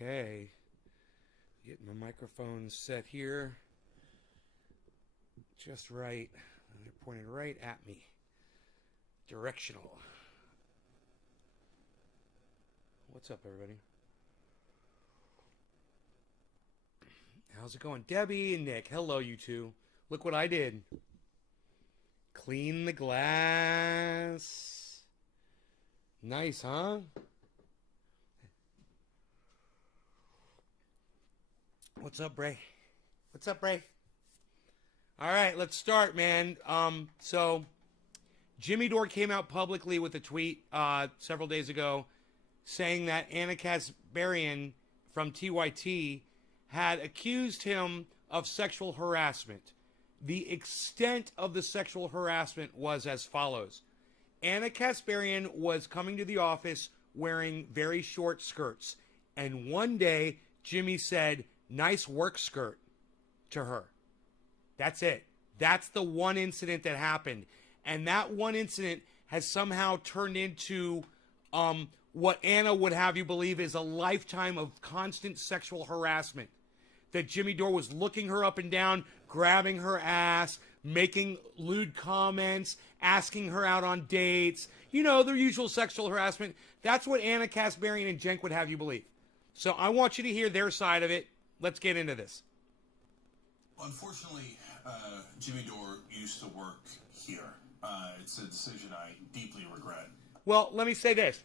Okay. Getting my microphone set here. Just right. They're pointed right at me. Directional. What's up, everybody? How's it going? Debbie and Nick. Hello, you two. Look what I did. Clean the glass. Nice, huh? What's up, Bray? What's up, Bray? All right, let's start, man. So Jimmy Dore came out publicly with a tweet several days ago saying that Anna Kasparian from TYT had accused him of sexual harassment. The extent of the sexual harassment was as follows. Anna Kasparian was coming to the office wearing very short skirts. And one day, Jimmy said, "Nice work skirt," to her. That's it. That's the one incident that happened. And that one incident has somehow turned into what Anna would have you believe is a lifetime of constant sexual harassment. That Jimmy Dore was looking her up and down, grabbing her ass, making lewd comments, asking her out on dates. You know, the usual sexual harassment. That's what Anna Kasparian and Cenk would have you believe. So I want you to hear their side of it. Let's get into this. Unfortunately, Jimmy Dore used to work here. It's a decision I deeply regret. Well, let me say this.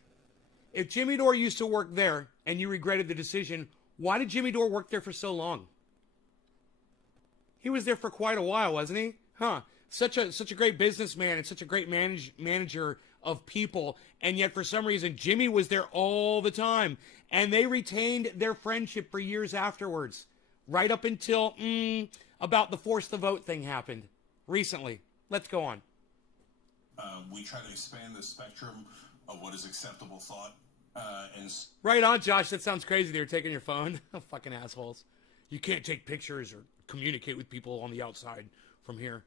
If Jimmy Dore used to work there and you regretted the decision, why did Jimmy Dore work there for so long? He was there for quite a while, wasn't he? Huh. Such a great businessman and such a great manager of people. And yet for some reason, Jimmy was there all the time. And they retained their friendship for years afterwards. Right up until about the force the vote thing happened recently. Let's go on. We try to expand the spectrum of what is acceptable thought. Right on, Josh. That sounds crazy. They're taking your phone. Fucking assholes. You can't take pictures or communicate with people on the outside from here.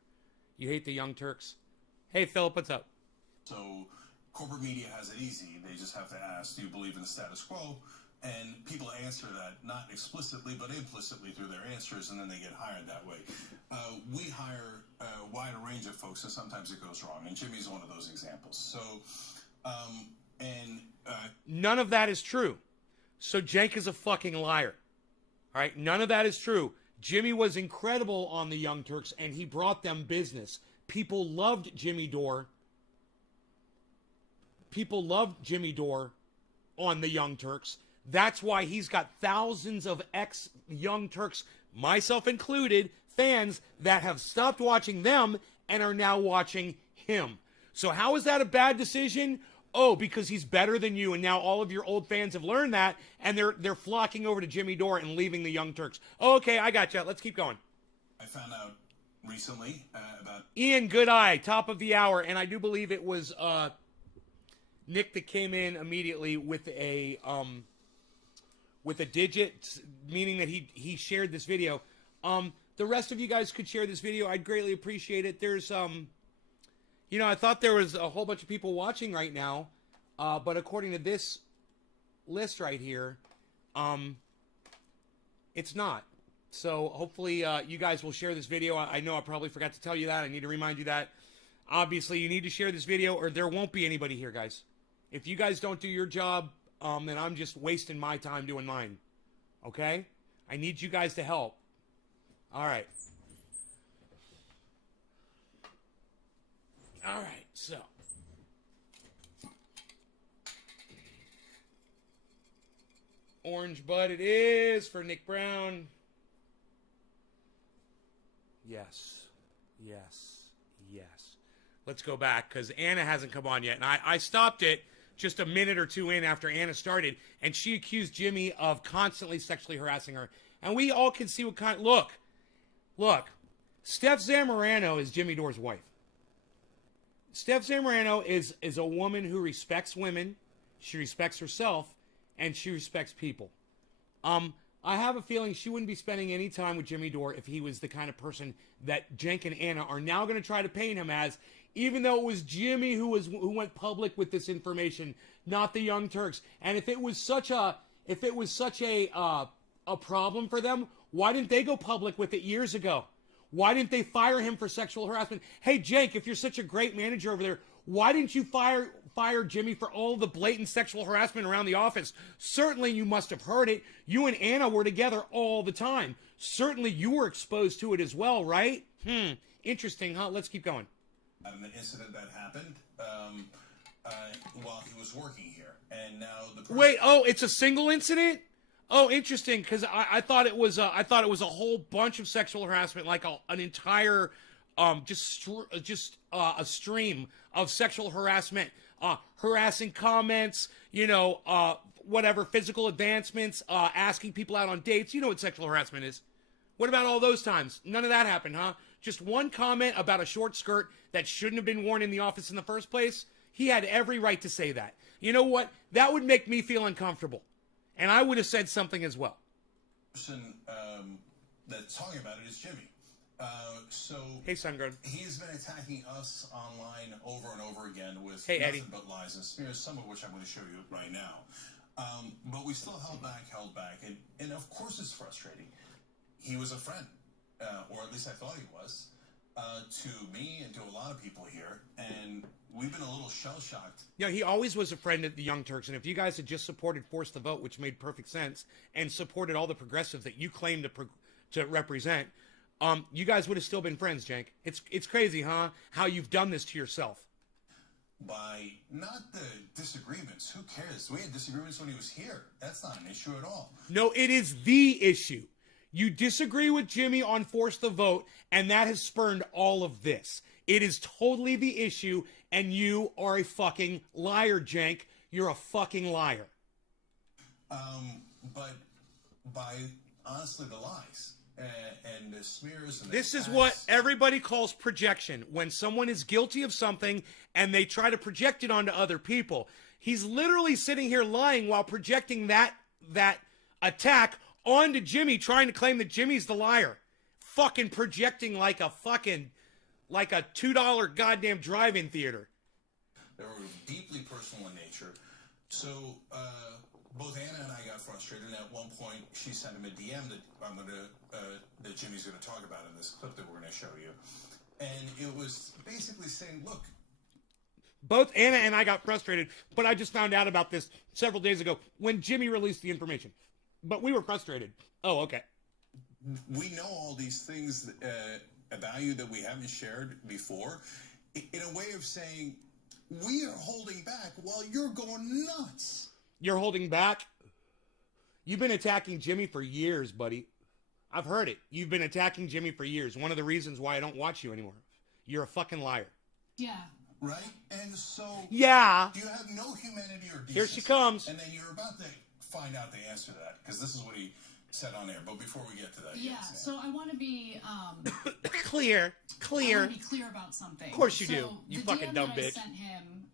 You hate the Young Turks. Hey, Philip, what's up? So corporate media has it easy. They just have to ask, do you believe in the status quo? And people answer that, not explicitly, but implicitly through their answers, and then they get hired that way. We hire a wide range of folks, and sometimes it goes wrong. And Jimmy's one of those examples. So, none of that is true. So Cenk is a fucking liar. All right, none of that is true. Jimmy was incredible on the Young Turks, and he brought them business. People loved Jimmy Dore. People loved Jimmy Dore on the Young Turks. That's why he's got thousands of ex-Young Turks, myself included, fans that have stopped watching them and are now watching him. So how is that a bad decision? Oh, because he's better than you, and now all of your old fans have learned that, and they're flocking over to Jimmy Dore and leaving the Young Turks. Oh, okay, I got you. Let's keep going. I found out recently about Ian Goodeye, top of the hour, and I do believe it was Nick that came in immediately with a digit, meaning that he shared this video. The rest of you guys could share this video. I'd greatly appreciate it. There's I thought there was a whole bunch of people watching right now, but according to this list right here, it's not. So hopefully you guys will share this video. I know I probably forgot to tell you that. I need to remind you that. Obviously, you need to share this video or there won't be anybody here, guys. If you guys don't do your job, then I'm just wasting my time doing mine. Okay? I need you guys to help. All right. All right, so. Orange Bud it is for Nick Brown. Yes. Yes. Yes. Let's go back because Anna hasn't come on yet. And I stopped it just a minute or two in after Anna started. And she accused Jimmy of constantly sexually harassing her. And we all can see what kind. Look. Steph Zamorano is Jimmy Dore's wife. Steph Zamorano is a woman who respects women. She respects herself. And she respects people. I have a feeling she wouldn't be spending any time with Jimmy Dore if he was the kind of person that Cenk and Anna are now going to try to paint him as, even though it was Jimmy who went public with this information, not the Young Turks. And if it was such a if it was such a problem for them, why didn't they go public with it years ago? Why didn't they fire him for sexual harassment? Hey, Jake, if you're such a great manager over there, why didn't you fire Jimmy for all the blatant sexual harassment around the office? Certainly you must have heard it. You and Anna were together all the time. Certainly you were exposed to it as well, right? Interesting, huh? Let's keep going. An incident that happened while he was working here, and now the person... Wait, oh, it's a single incident? Oh, interesting, because I thought it was a whole bunch of sexual harassment, like an entire a stream of sexual harassment, harassing comments, whatever, physical advancements, asking people out on dates. You know what sexual harassment is. What about all those times? None of that happened, huh? Just one comment about a short skirt that shouldn't have been worn in the office in the first place. He had every right to say that. You know what? That would make me feel uncomfortable. And I would have said something as well. The person that's talking about it is Jimmy. Hey, Sungrown. He's been attacking us online over and over again with hey, nothing Eddie. but lies and smears, some of which I'm going to show you right now. But we still held back, and of course it's frustrating. He was a friend, or at least I thought he was, to me and to a lot of people here, and we've been a little shell-shocked. Yeah, he always was a friend of the Young Turks, and if you guys had just supported Force the Vote, which made perfect sense, and supported all the progressives that you claim to represent, you guys would have still been friends, Jank. It's crazy, huh? How you've done this to yourself. By not the disagreements. Who cares? We had disagreements when he was here. That's not an issue at all. No, it is the issue. You disagree with Jimmy on Force the Vote, and that has spurned all of this. It is totally the issue, and you are a fucking liar, Jank. You're a fucking liar. But by, honestly, the lies and the smears and the This is attacks, what everybody calls projection. When someone is guilty of something and they try to project it onto other people. He's literally sitting here lying while projecting that attack onto Jimmy, trying to claim that Jimmy's the liar. Fucking projecting like a $2 goddamn drive-in theater. They were deeply personal in nature. So both Anna and I got frustrated, and at one point she sent him a DM that Jimmy's going to talk about in this clip that we're going to show you. And it was basically saying, look. Both Anna and I got frustrated, but I just found out about this several days ago when Jimmy released the information. But we were frustrated. Oh, okay. We know all these things about you that we haven't shared before, in a way of saying, we are holding back while you're going nuts. You're holding back? You've been attacking Jimmy for years, buddy. I've heard it. You've been attacking Jimmy for years. One of the reasons why I don't watch you anymore. You're a fucking liar. Yeah. Right? And so... Yeah. You have no humanity or decency. Here she comes. And then you're about to find out the answer to that, because this is what he said on air. But before we get to that... Yeah, so I want to be... Clear. I want to be clear about something. Of course you do. You fucking dumb bitch. The DM that I sent him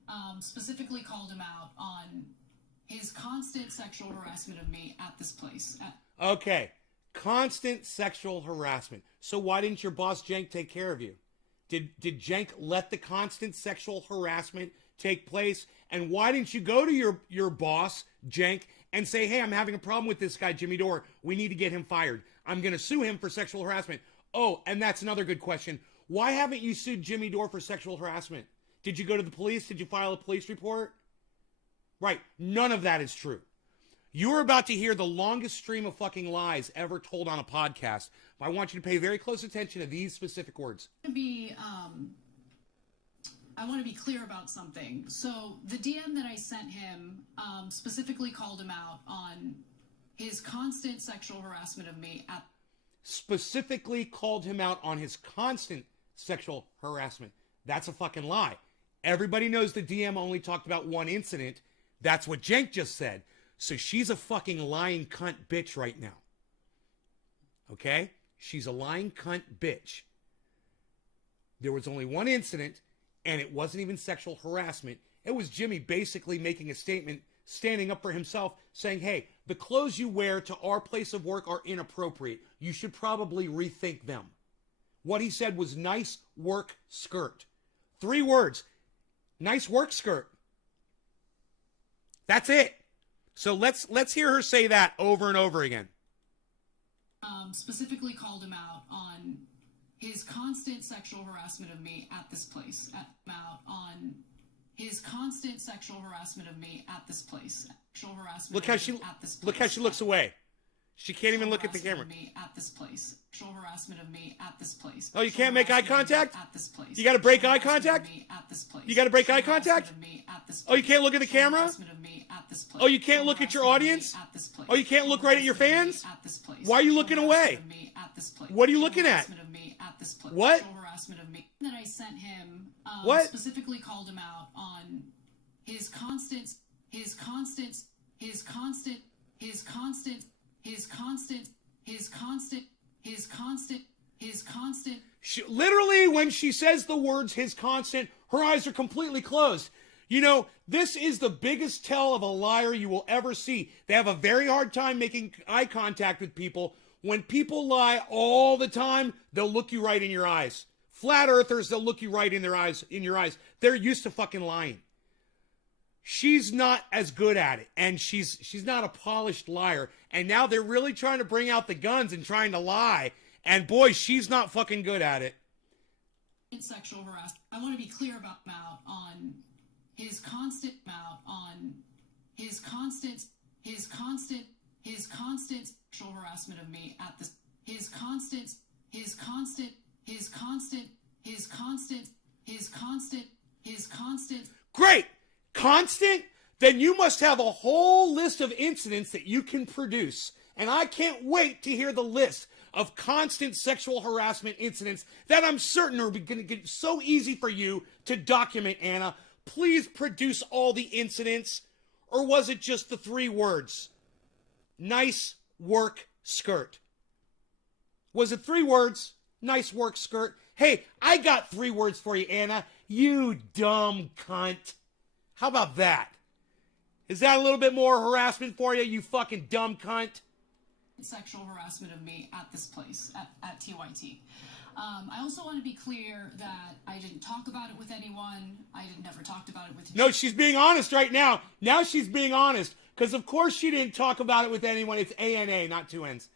specifically called him out on his constant sexual harassment of me at this place. Okay. Constant sexual harassment. So why didn't your boss Jenk take care of you? Did Jenk let the constant sexual harassment take place? And why didn't you go to your boss, Jenk, and say, hey, I'm having a problem with this guy, Jimmy Dore. We need to get him fired. I'm going to sue him for sexual harassment. Oh, and that's another good question. Why haven't you sued Jimmy Dore for sexual harassment? Did you go to the police? Did you file a police report? Right. None of that is true. You're about to hear the longest stream of fucking lies ever told on a podcast. But I want you to pay very close attention to these specific words. I want to be clear about something. So the DM that I sent him specifically called him out on his constant sexual harassment of me at... Specifically called him out on his constant sexual harassment. That's a fucking lie. Everybody knows the DM only talked about one incident. That's what Jenk just said. So she's a fucking lying cunt bitch right now. Okay? She's a lying cunt bitch. There was only one incident, and it wasn't even sexual harassment. It was Jimmy basically making a statement, standing up for himself, saying, hey, the clothes you wear to our place of work are inappropriate. You should probably rethink them. What he said was nice work skirt. 3 words. Nice work skirt. That's it. So let's hear her say that over and over again. Specifically called him out on his constant sexual harassment of me at this place. On his constant sexual harassment of me at this place. Sexual harassment. Look how she looks away. She can't even look at the camera. Me at this place. Sexual harassment of me at this place. Oh, you can't make eye contact? At this place. You got to break eye contact? At this place. You got to break eye contact? Oh, you can't look at the camera? Oh, you can't look at your audience? Oh, you can't look right at your fans? Why are you looking away? What are you looking at? What? That I sent him. What? Specifically called him out on his constant. Literally, when she says the words his constant, her eyes are completely closed. You know, this is the biggest tell of a liar you will ever see. They have a very hard time making eye contact with people. When people lie all the time, they'll look you right in your eyes. Flat earthers, they'll look you right in their eyes, in your eyes. They're used to fucking lying. She's not as good at it, and she's not a polished liar. And now they're really trying to bring out the guns and trying to lie. And boy, she's not fucking good at it. Sexual harassment. I want to be clear about his constant sexual harassment of me at this. His constant. Great! Constant? Then you must have a whole list of incidents that you can produce. And I can't wait to hear the list of constant sexual harassment incidents that I'm certain are going to get so easy for you to document, Anna. Please produce all the incidents. Or was it just the 3 words? Nice work, skirt. Was it 3 words? Nice work, skirt. Hey, I got 3 words for you, Anna. You dumb cunt. How about that? Is that a little bit more harassment for you, you fucking dumb cunt? Sexual harassment of me at this place, at TYT. I also want to be clear that I didn't talk about it with anyone. I never talked about it with you. No, she's being honest right now. Now she's being honest. Because of course she didn't talk about it with anyone. It's ANA, not 2 N's.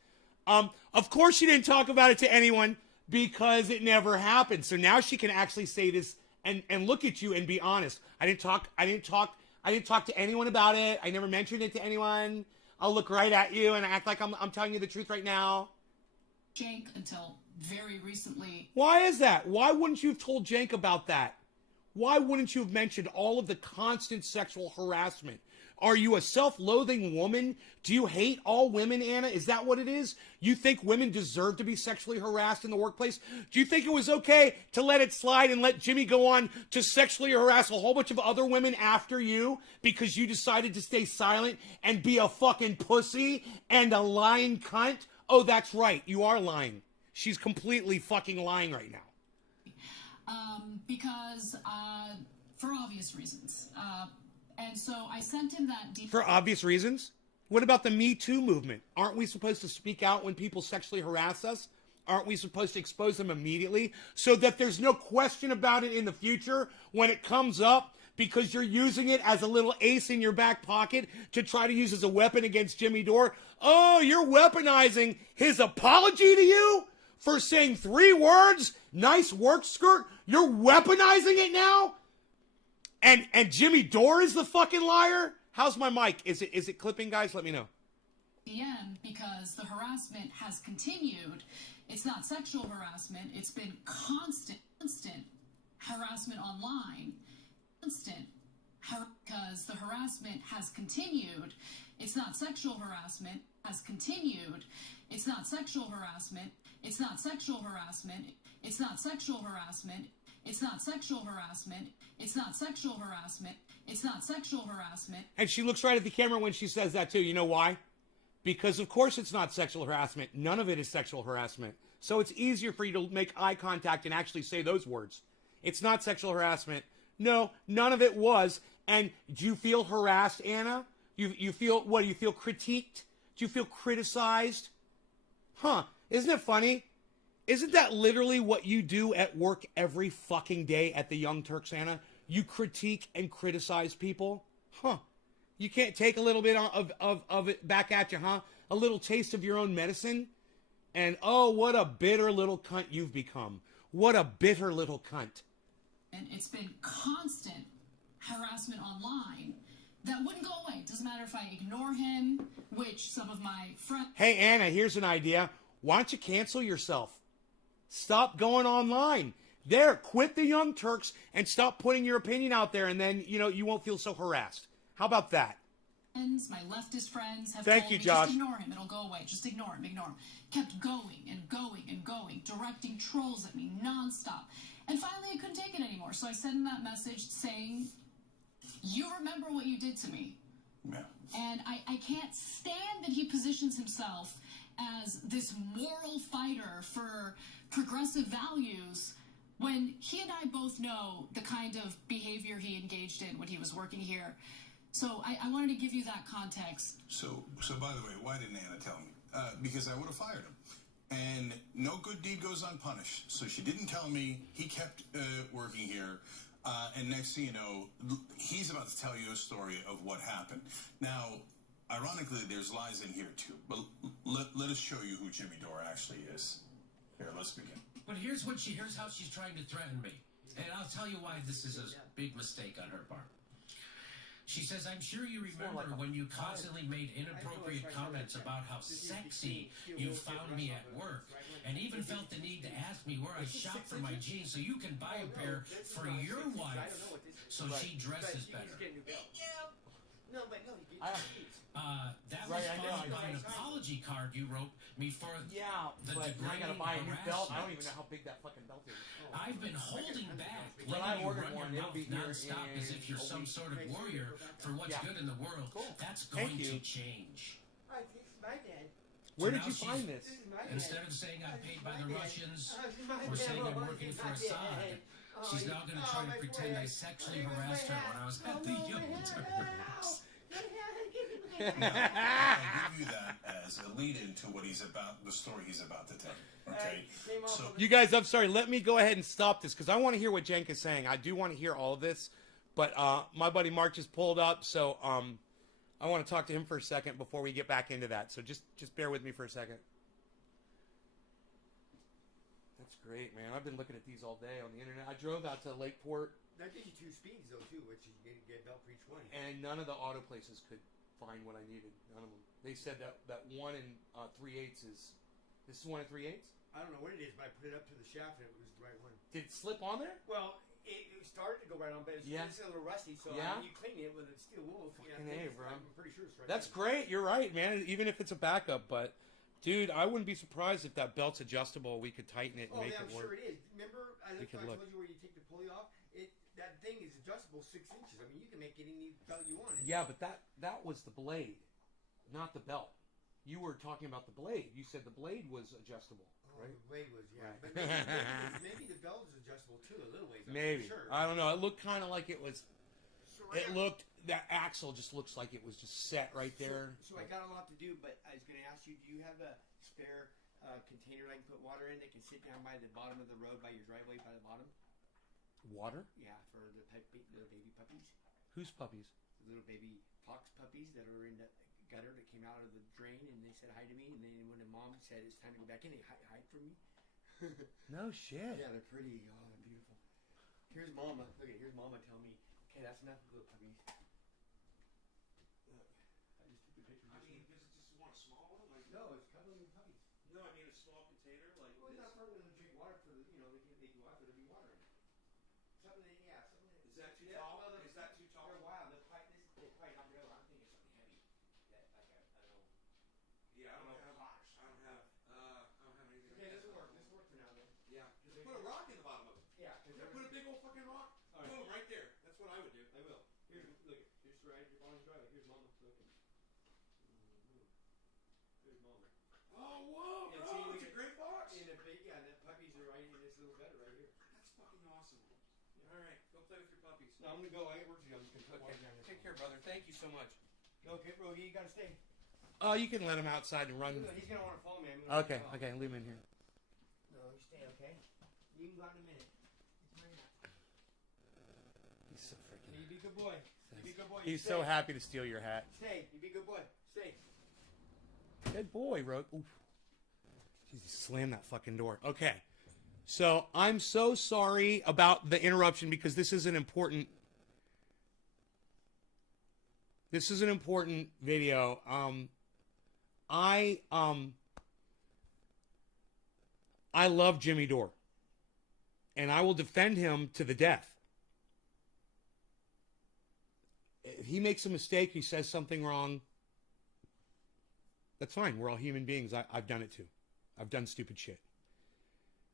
Of course she didn't talk about it to anyone because it never happened. So now she can actually say this and look at you and be honest. I didn't talk to anyone about it. I never mentioned it to anyone. I'll look right at you and act like I'm telling you the truth right now. Jank until very recently. Why is that? Why wouldn't you have told Jank about that? Why wouldn't you have mentioned all of the constant sexual harassment? Are you a self-loathing woman? Do you hate all women, Anna? Is that what it is? You think women deserve to be sexually harassed in the workplace? Do you think it was okay to let it slide and let Jimmy go on to sexually harass a whole bunch of other women after you because you decided to stay silent and be a fucking pussy and a lying cunt? Oh, that's right. You are lying. She's completely fucking lying right now. Because for obvious reasons. And so I sent him that deep. For obvious reasons? What about the Me Too movement? Aren't we supposed to speak out when people sexually harass us? Aren't we supposed to expose them immediately so that there's no question about it in the future when it comes up because you're using it as a little ace in your back pocket to try to use as a weapon against Jimmy Dore? Oh, you're weaponizing his apology to you for saying 3 words? Nice work, skirt? You're weaponizing it now? And Jimmy Dore is the fucking liar? How's my mic? Is it clipping, guys? Let me know. The end, because the harassment has continued. It's not sexual harassment. It's been constant harassment online. Because the harassment has continued. It's not sexual harassment. Has continued. It's not sexual harassment. It's not sexual harassment. It's not sexual harassment. It's not sexual harassment. It's not sexual harassment. It's not sexual harassment. And she looks right at the camera when she says that too. You know why? Because of course it's not sexual harassment. None of it is sexual harassment. So it's easier for you to make eye contact and actually say those words. It's not sexual harassment. No, none of it was. And do you feel harassed, Anna? You feel, what, do you feel critiqued? Do you feel criticized? Huh, isn't it funny? Isn't that literally what you do at work every fucking day at the Young Turks, Anna? You critique and criticize people? Huh. You can't take a little bit of it back at you, huh? A little taste of your own medicine? And oh, what a bitter little cunt you've become. What a bitter little cunt. And it's been constant harassment online that wouldn't go away. It doesn't matter if I ignore him, which some of my friends... Hey, Anna, here's an idea. Why don't you cancel yourself? Stop going online. There, quit the Young Turks and stop putting your opinion out there, and then, you won't feel so harassed. How about that? My leftist friends have Thank told you, me, Josh. just ignore him, it'll go away. Just ignore him, ignore him. Kept going and going and going, directing trolls at me nonstop. And finally, I couldn't take it anymore. So I sent him that message saying, you remember what you did to me. Yeah. And I can't stand that he positions himself as this moral fighter for progressive values when he and I both know the kind of behavior he engaged in when he was working here. So I wanted to give you that context. So by the way, why didn't Anna tell me? Because I would have fired him. And no good deed goes unpunished. So she didn't tell me. He kept working here. And next thing you know, he's about to tell you a story of what happened. Now, ironically, there's lies in here too. But let us show you who Jimmy Dore actually is. Here, let's begin. But here's how she's trying to threaten me. And I'll tell you why this is a big mistake on her part. She says, I'm sure you remember when you constantly made inappropriate comments about how sexy you found me at work, and even felt the need to ask me where I shop for my jeans so you can buy a pair for your wife so she dresses better. No, but no, That was followed by an apology card you wrote me for the degrading harassment. I don't even know how big that fucking belt is. I've been holding back, When I letting you ordered run one, your it'll mouth be here nonstop as if you're in a some week. sort of warrior for what's good in the world. Cool. That's Thank going to you. change. I think it's my dad. Where So did now you find this? This is my dad. Instead of saying I'm paid by the Russians My or dad. saying I'm Oh, working my for dad. Assad, she's now going to try to my pretend I forehead. sexually Oh, my harassed her hat. when I was at Oh, the no, Young my hat. Turks. Give me my hat. I'll give you that as a lead into what he's about, the story he's about to tell. Okay, so You guys, I'm sorry. Let me go ahead and stop this because I want to hear what Jenk is saying. I do want to hear all of this, but my buddy Mark just pulled up, so I want to talk to him for a second before we get back into that. So just bear with me for a second. That's great, man. I've been looking at these all day on the internet. I drove out to Lakeport, That gives you 2 speeds though too, which you get a belt for each one. and none of the auto places could find what I needed. None of them. They said that 1 and 3/8 is. This is 1 and 3/8. I don't know what it is, but I put it up to the shaft and it was the right one. Did it slip on there? Well, it started to go right on, but it's a little rusty. So Yeah? you clean it with a steel wool. Fucking A, bro. I'm pretty sure it's right. That's there. great. You're right, man. Even if it's a backup, but dude, I wouldn't be surprised if that belt's adjustable. We could tighten it and Oh, make yeah, it I'm work. sure it is. Remember, I We could look. told you where you take the pulley off. That thing is adjustable 6 inches. I mean, you can make any belt you want. Yeah, but that was the blade, not the belt. You were talking about the blade. You said the blade was adjustable, Oh, right? the blade was, yeah. Right. But maybe the belt is adjustable too, a little ways. I'm Maybe. not sure. I don't know. It looked kind of like it was. So right It now- looked. That axle just looks like it was just set right there. So I got a lot to do, but I was going to ask you, do you have a spare container I can put water in that can sit down by the bottom of the road by your driveway by the bottom? Water? Yeah, for the little baby puppies. Whose puppies? The little baby fox puppies that are in the gutter that came out of the drain and they said hi to me. And then when the mom said it's time to go back in, they hide from me. No shit. Yeah, they're pretty. Oh, they're beautiful. Here's Mama. Look at here's Mama telling me, okay, that's enough little puppies. Look, I just took a picture. I mean, does it just want a small one? Like, No, it's cuddling puppies. no, I mean a small container like Well, it's this. not for them to drink water for the, they go out there to be water in it. Something that, yeah, something that. Is that too Yeah, tall? well, Is that too tall? They're wild. They're quite not real. I'm thinking something heavy. That, like a, I don't know. Yeah, I don't have. Posh. I don't have. I don't have anything. Okay, this will work. This will work for now then. Yeah. Because Just put a rock in the bottom of it. Yeah, because Put a big old fucking rock. All right. Boom, right there. That's what I would do. I will. Here's look. Here's right. You're on the driveway. Here's Mama looking. Here's Mama. Oh, whoa, Yeah, bro, see, it's a great box. And the big, yeah, the puppies are right in this little gutter right here. That's fucking awesome. All right, go play with your puppies. No, I'm gonna go. I got work to do. I'm just gonna put Okay, water down there. take care, brother. Thank you so much. Okay, bro. You gotta stay. Oh, you can let him outside and run. He's gonna want to follow me. I'm gonna Okay, let him go. okay, leave him in here. No, you stay. Okay. You can go out in a minute. He's so freaking. You be a good boy. You be a good boy. He's so happy to steal your hat. Stay. You be a good boy. Stay. Good boy, Rose. Oof. Jeez, he slammed that fucking door. Okay. So I'm so sorry about the interruption because this is an important video. I love Jimmy Dore. And I will defend him to the death. If he makes a mistake, he says something wrong, that's fine. We're all human beings. I've done it too. I've done stupid shit.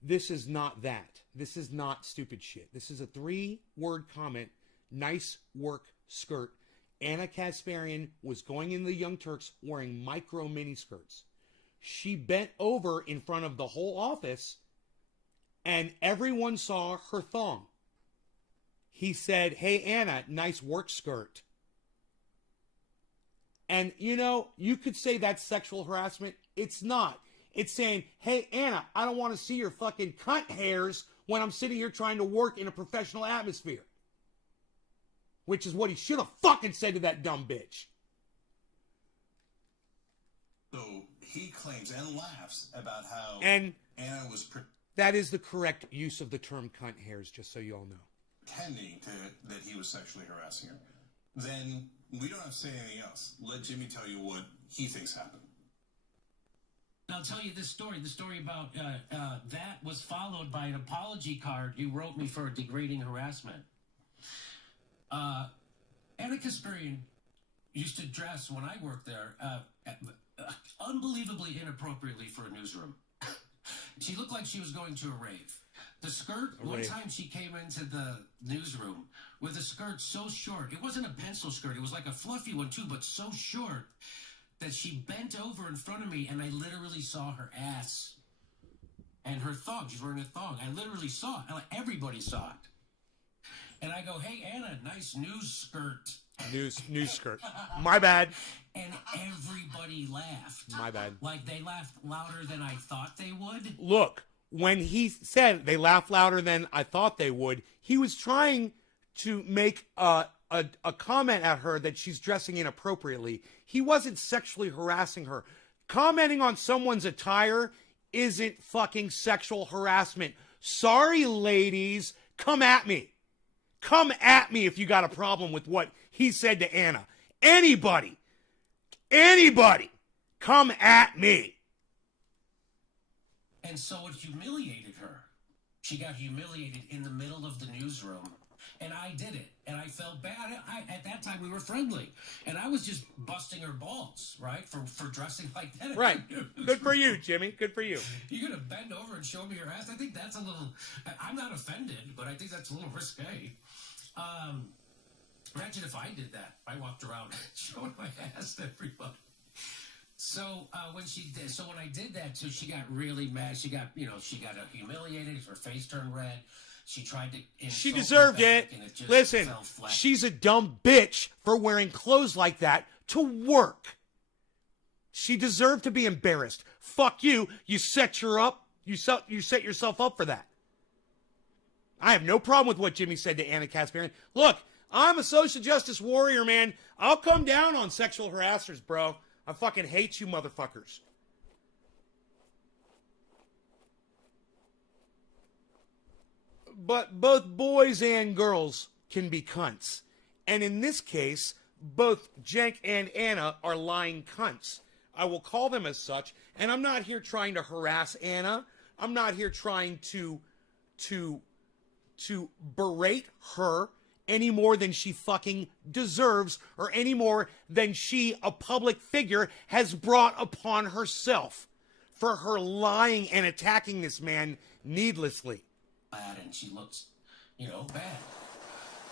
This is not that. This is not stupid shit. This is a 3-word comment. Nice work, skirt. Anna Kasparian was going in the Young Turks wearing micro mini skirts. She bent over in front of the whole office and everyone saw her thong. He said, "Hey, Anna, nice work skirt." And, you know, you could say that's sexual harassment. It's not. It's saying, "Hey, Anna, I don't want to see your fucking cunt hairs when I'm sitting here trying to work in a professional atmosphere." Which is what he should have fucking said to that dumb bitch. So he claims and laughs about how And Anna was that is the correct use of the term cunt hairs, just so you all know. pretending that he was sexually harassing her. Then we don't have to say anything else. Let Jimmy tell you what he thinks happened. I'll tell you this story. The story about that was followed by an apology card you wrote me for degrading harassment. Anna Kasparian used to dress, when I worked there, unbelievably inappropriately for a newsroom. She looked like she was going to a rave. The skirt, one time she came into the newsroom with a skirt so short. It wasn't a pencil skirt. It was like a fluffy one too, but so short that she bent over in front of me and I literally saw her ass and her thong. She's wearing a thong. I literally saw it. Everybody saw it. And I go, "Hey, Anna, nice news skirt." News skirt. My bad. And everybody laughed. My bad. Like they laughed louder than I thought they would. Look, when he said they laughed louder than I thought they would, he was trying to make a comment at her that she's dressing inappropriately. He wasn't sexually harassing her. Commenting on someone's attire isn't fucking sexual harassment. Sorry, ladies. Come at me. Come at me if you got a problem with what he said to Anna. Anybody, come at me. And so it humiliated her. She got humiliated in the middle of the newsroom. And I did it. And I felt bad. At that time, we were friendly. And I was just busting her balls, right? For dressing like that. Right. Good for you, Jimmy. Good for you. You're going to bend over and show me your ass? I think that's a little... I'm not offended, but I think that's a little risque. Imagine if I did that. I walked around showing my ass to everybody. So when I did that too, she got really mad. She got humiliated. Her face turned red. She tried to. She deserved it. Listen, she's a dumb bitch for wearing clothes like that to work. She deserved to be embarrassed. Fuck you. You set yourself up for that. I have no problem with what Jimmy said to Anna Kasparian. Look, I'm a social justice warrior, man. I'll come down on sexual harassers, bro. I fucking hate you motherfuckers. But both boys and girls can be cunts. And in this case, both Jenk and Anna are lying cunts. I will call them as such. And I'm not here trying to harass Anna. I'm not here trying to berate her any more than she fucking deserves or any more than she, a public figure, has brought upon herself for her lying and attacking this man needlessly. And she looks, bad.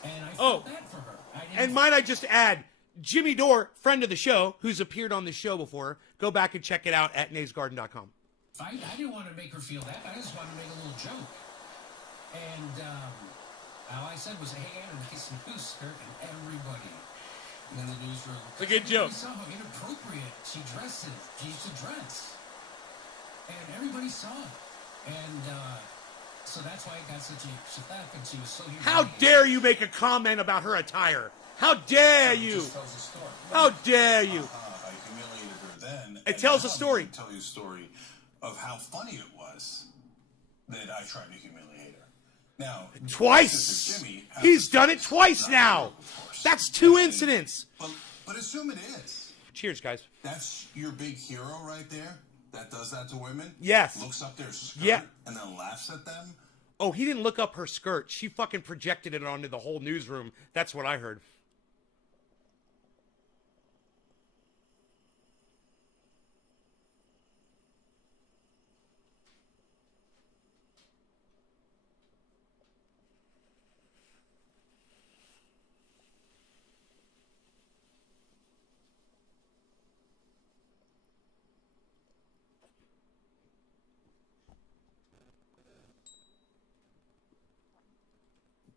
And I felt bad for her. And might I just add, Jimmy Dore, friend of the show, who's appeared on the show before, go back and check it out at naysgarden.com. I didn't want to make her feel that. I just wanted to make a little joke. And all I said was, "Hey, Anna, nice news skirt," and everybody in the newsroom. It's a good joke. We saw how inappropriate she dresses. She used to dress. And everybody saw it. And so that's why it got such a laugh, and she was so humiliated. How dare you make a comment about her attire? How dare It you? just tells a story. How dare you? I humiliated her then. It and tells now a story. I'm gonna tell you a story of how funny it was that I tried to humiliate her. Now, Twice. Sister Jimmy has He's a done it story. twice Not now. true, of course. That's 2 And- incidents. But assume it is. Cheers, guys. That's your big hero right there that does that to women? Yes. Looks up their skirt Yeah. and then laughs at them? Oh, he didn't look up her skirt. She fucking projected it onto the whole newsroom. That's what I heard.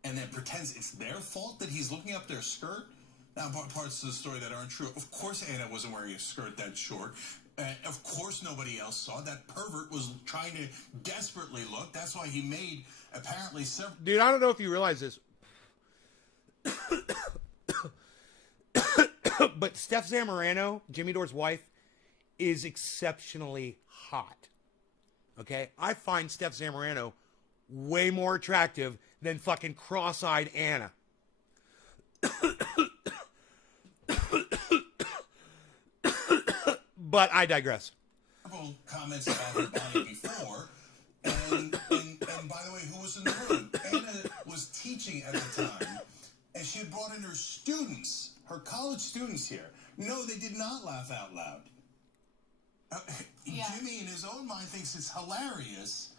And then pretends it's their fault that he's looking up their skirt? Now, parts of the story that aren't true. Of course Anna wasn't wearing a skirt that short. Of course nobody else saw. That pervert was trying to desperately look. That's why he made apparently several... Dude, I don't know if you realize this. But Steph Zamorano, Jimmy Dore's wife, is exceptionally hot. Okay? I find Steph Zamorano way more attractive than fucking cross-eyed Anna. But I digress. Comments about her body before. And by the way, who was in the room? Anna was teaching at the time, and she had brought in her students, her college students here. No, they did not laugh out loud. Yeah. Jimmy, in his own mind, thinks it's hilarious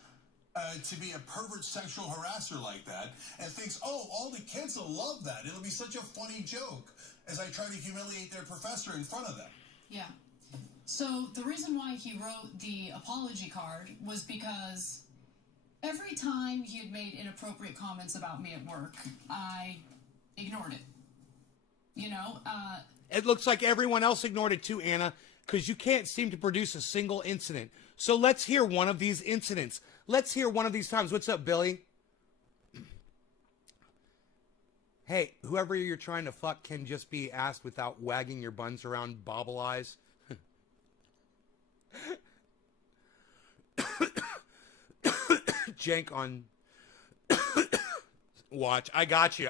to be a pervert sexual harasser like that, and thinks, oh, all the kids will love that. It'll be such a funny joke as I try to humiliate their professor in front of them. Yeah. So the reason why he wrote the apology card was because every time he had made inappropriate comments about me at work, I ignored it. You know, It looks like everyone else ignored it too, Anna, because you can't seem to produce a single incident. So let's hear one of these incidents. Let's hear one of these times. What's up, Billy? Hey, whoever you're trying to fuck can just be asked without wagging your buns around bobble eyes. Jank on watch. I got you,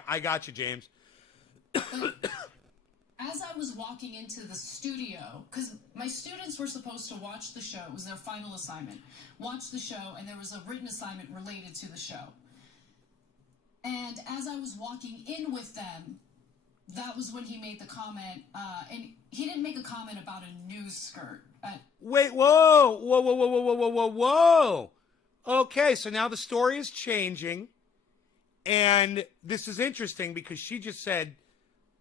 James. as I was walking into the studio, because my students were supposed to watch the show, it was their final assignment, watch the show, and there was a written assignment related to the show. And as I was walking in with them, that was when he made the comment, and he didn't make a comment about a news skirt. Wait, whoa. Okay, so now the story is changing, and this is interesting because she just said,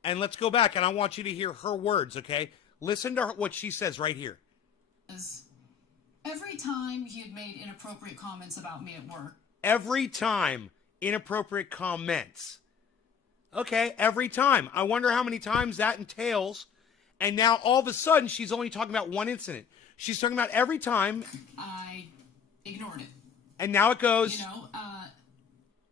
and let's go back, and I want you to hear her words, okay? Listen to what she says right here. Every time he had made inappropriate comments about me at work. Every time, inappropriate comments. Okay, every time. I wonder how many times that entails. And now all of a sudden, she's only talking about one incident. She's talking about every time. I ignored it. And now it goes. You know,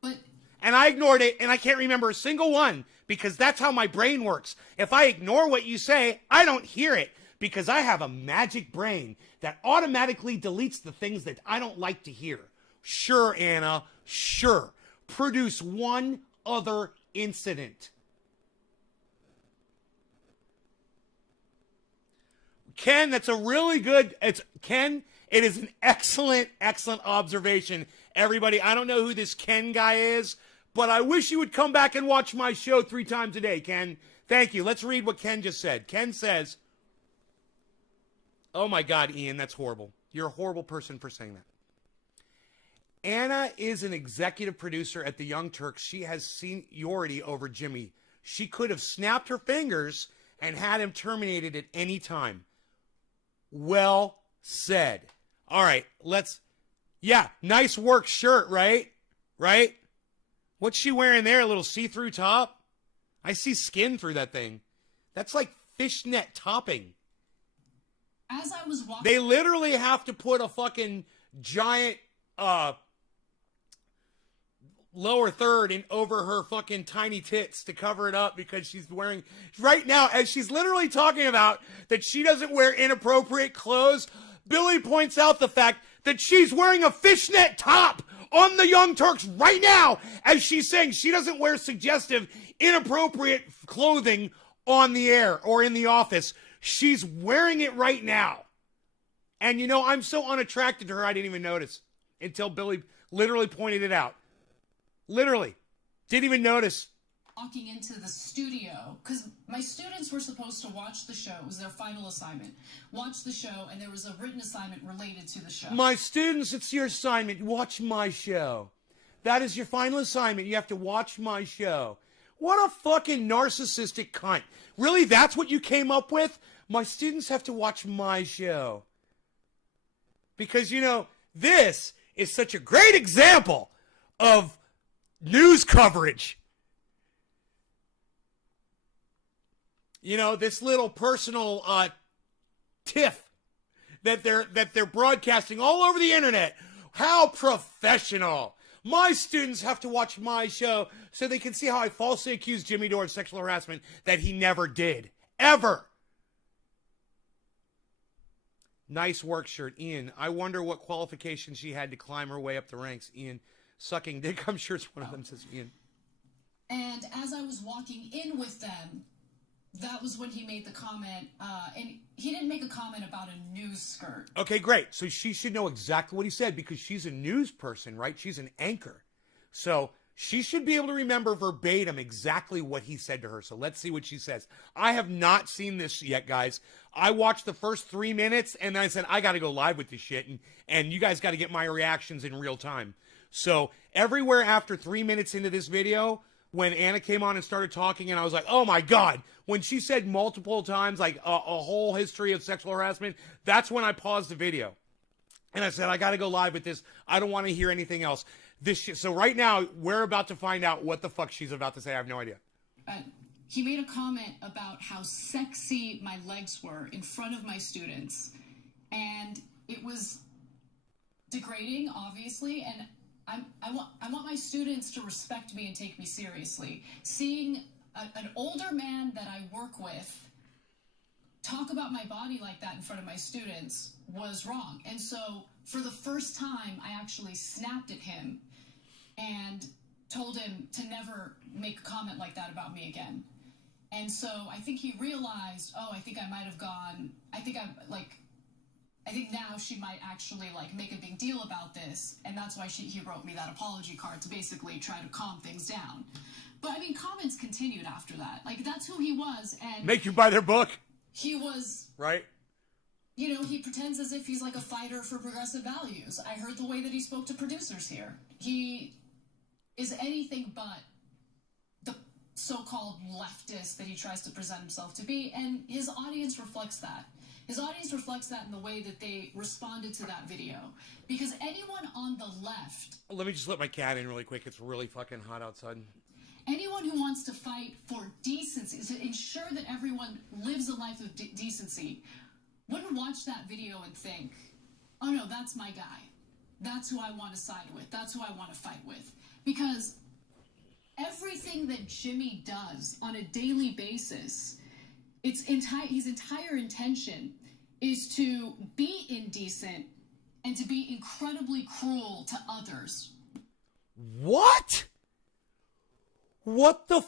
but. And I ignored it, and I can't remember a single one because that's how my brain works. If I ignore what you say, I don't hear it because I have a magic brain that automatically deletes the things that I don't like to hear. Sure, Anna, sure. Produce one other incident. Ken, that's a really good, Ken, it is an excellent observation. Everybody, I don't know who this Ken guy is, but I wish you would come back and watch my show 3 times a day, Ken. Thank you. Let's read what Ken just said. Ken says, oh my God, Ian, that's horrible. You're a horrible person for saying that. Anna is an executive producer at the Young Turks. She has seniority over Jimmy. She could have snapped her fingers and had him terminated at any time. Well said. All right, yeah, nice work shirt, right? Right? What's she wearing there? A little see-through top? I see skin through that thing. That's like fishnet topping. As I was walking. They literally have to put a fucking giant, lower third and over her fucking tiny tits to cover it up because she's wearing, right now, as she's literally talking about that she doesn't wear inappropriate clothes, Billy points out the fact that she's wearing a fishnet top on the Young Turks right now as she's saying she doesn't wear suggestive, inappropriate clothing on the air or in the office. She's wearing it right now. And you know, I'm so unattracted to her, I didn't even notice until Billy literally pointed it out. Literally. Didn't even notice. Walking into the studio, because my students were supposed to watch the show. It was their final assignment. Watch the show, and there was a written assignment related to the show. My students, it's your assignment. Watch my show. That is your final assignment. You have to watch my show. What a fucking narcissistic cunt. Really, that's what you came up with? My students have to watch my show. Because, you know, this is such a great example of news coverage. You know, this little personal tiff that they're broadcasting all over the internet. How professional. My students have to watch my show so they can see how I falsely accused Jimmy Dore of sexual harassment that he never did. Ever. Nice work shirt, Ian. I wonder what qualifications she had to climb her way up the ranks, Ian. Sucking dick, I'm sure it's one of them, says Ian. And as I was walking in with them, that was when he made the comment, and he didn't make a comment about a news skirt. Okay, great. So she should know exactly what he said because she's a news person, right? She's an anchor. So she should be able to remember verbatim exactly what he said to her. So let's see what she says. I have not seen this yet, guys. I watched the first 3 minutes, and then I said, I got to go live with this shit, and you guys got to get my reactions in real time. So everywhere after 3 minutes into this video, when Anna came on and started talking, and I was like, oh my God, when she said multiple times, like a whole history of sexual harassment, that's when I paused the video. And I said, I got to go live with this. I don't want to hear anything else. This shit. So right now, we're about to find out what the fuck she's about to say. I have no idea. He made a comment about how sexy my legs were in front of my students. And it was degrading, obviously, and I want my students to respect me and take me seriously. Seeing an older man that I work with talk about my body like that in front of my students was wrong. And so for the first time, I actually snapped at him and told him to never make a comment like that about me again. And so I think he realized, oh, I think I might have gone, I think now she might actually like make a big deal about this, and that's why he wrote me that apology card to basically try to calm things down. But I mean, comments continued after that. Like, that's who he was, and make you buy their book. He was right. You know, he pretends as if he's like a fighter for progressive values. I heard the way that he spoke to producers here. He is anything but the so-called leftist that he tries to present himself to be, and his audience reflects that. His audience reflects that in the way that they responded to that video. Because anyone on the left... Let me just let my cat in really quick. It's really fucking hot outside. Anyone who wants to fight for decency, to ensure that everyone lives a life of decency, wouldn't watch that video and think, oh no, that's my guy. That's who I want to side with. That's who I want to fight with. Because everything that Jimmy does on a daily basis... his entire intention is to be indecent and to be incredibly cruel to others. What? What the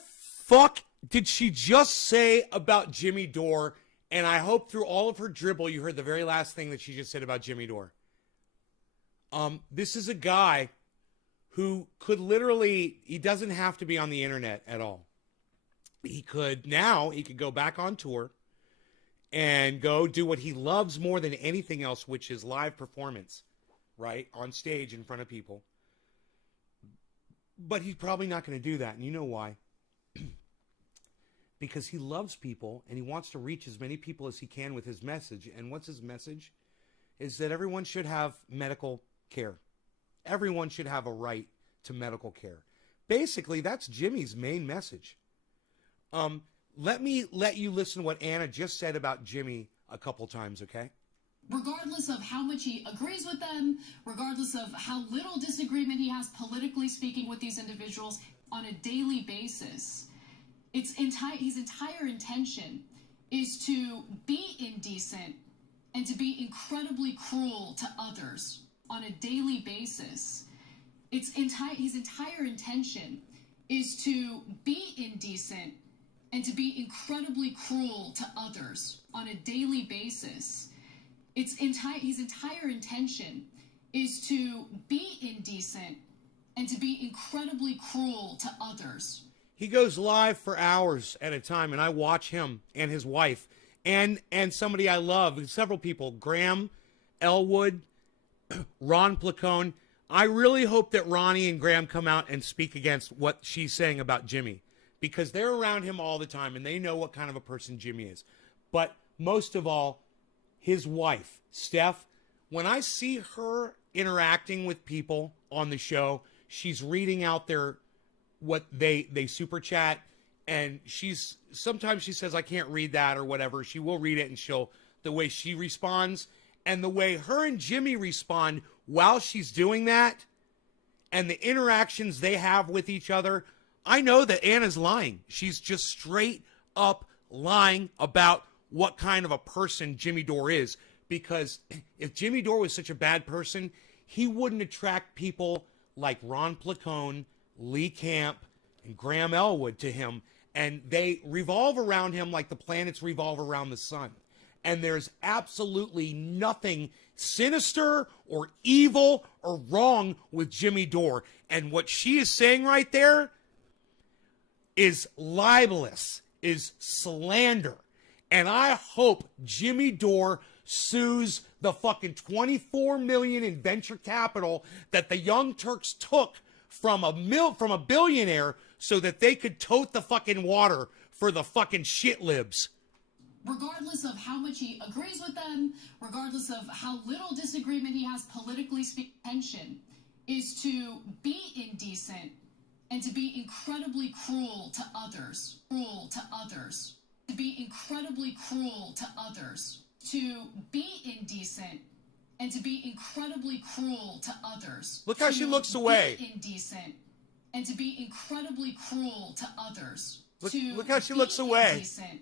fuck did she just say about Jimmy Dore? And I hope through all of her dribble you heard the very last thing that she just said about Jimmy Dore. This is a guy who could literally, he doesn't have to be on the internet at all. He could go back on tour and go do what he loves more than anything else, which is live performance, right? On stage in front of people. But he's probably not going to do that. And you know why? Because he loves people and he wants to reach as many people as he can with his message. And what's his message? Is that everyone should have medical care. Everyone should have a right to medical care. Basically, that's Jimmy's main message. Let me let you listen to what Anna just said about Jimmy a couple times, okay? regardless of how much he agrees with them, regardless of how little disagreement he has politically speaking with these individuals on a daily basis. His entire intention is to be indecent and to be incredibly cruel to others on a daily basis. His entire intention is to be indecent and to be incredibly cruel to others on a daily basis. His entire intention is to be indecent and to be incredibly cruel to others. He goes live for hours at a time, and I watch him and his wife and somebody I love, several people, Graham Elwood, Ron Placone. I really hope that Ronnie and Graham come out and speak against what she's saying about Jimmy, because they're around him all the time and they know what kind of a person Jimmy is. But most of all, his wife, Steph, when I see her interacting with people on the show, she's reading out what they super chat, and sometimes she says, I can't read that or whatever. She will read it, and the way she responds and the way her and Jimmy respond while she's doing that and the interactions they have with each other, I know that Anna's lying. She's just straight up lying about what kind of a person Jimmy Dore is, because if Jimmy Dore was such a bad person, he wouldn't attract people like Ron Placone, Lee Camp, and Graham Elwood to him, and they revolve around him like the planets revolve around the sun. And there's absolutely nothing sinister or evil or wrong with Jimmy Dore. And what she is saying right there is libelous, is slander. And I hope Jimmy Dore sues the fucking $24 million in venture capital that the Young Turks took from a billionaire so that they could tote the fucking water for the fucking shit libs. Regardless of how much he agrees with them, regardless of how little disagreement he has politically speaking, intention is to be indecent and to be incredibly cruel to others. To be incredibly cruel to others. To be indecent and to be incredibly cruel to others. Look how she looks away. Be indecent and to be incredibly cruel to others. Look how she looks away. Indecent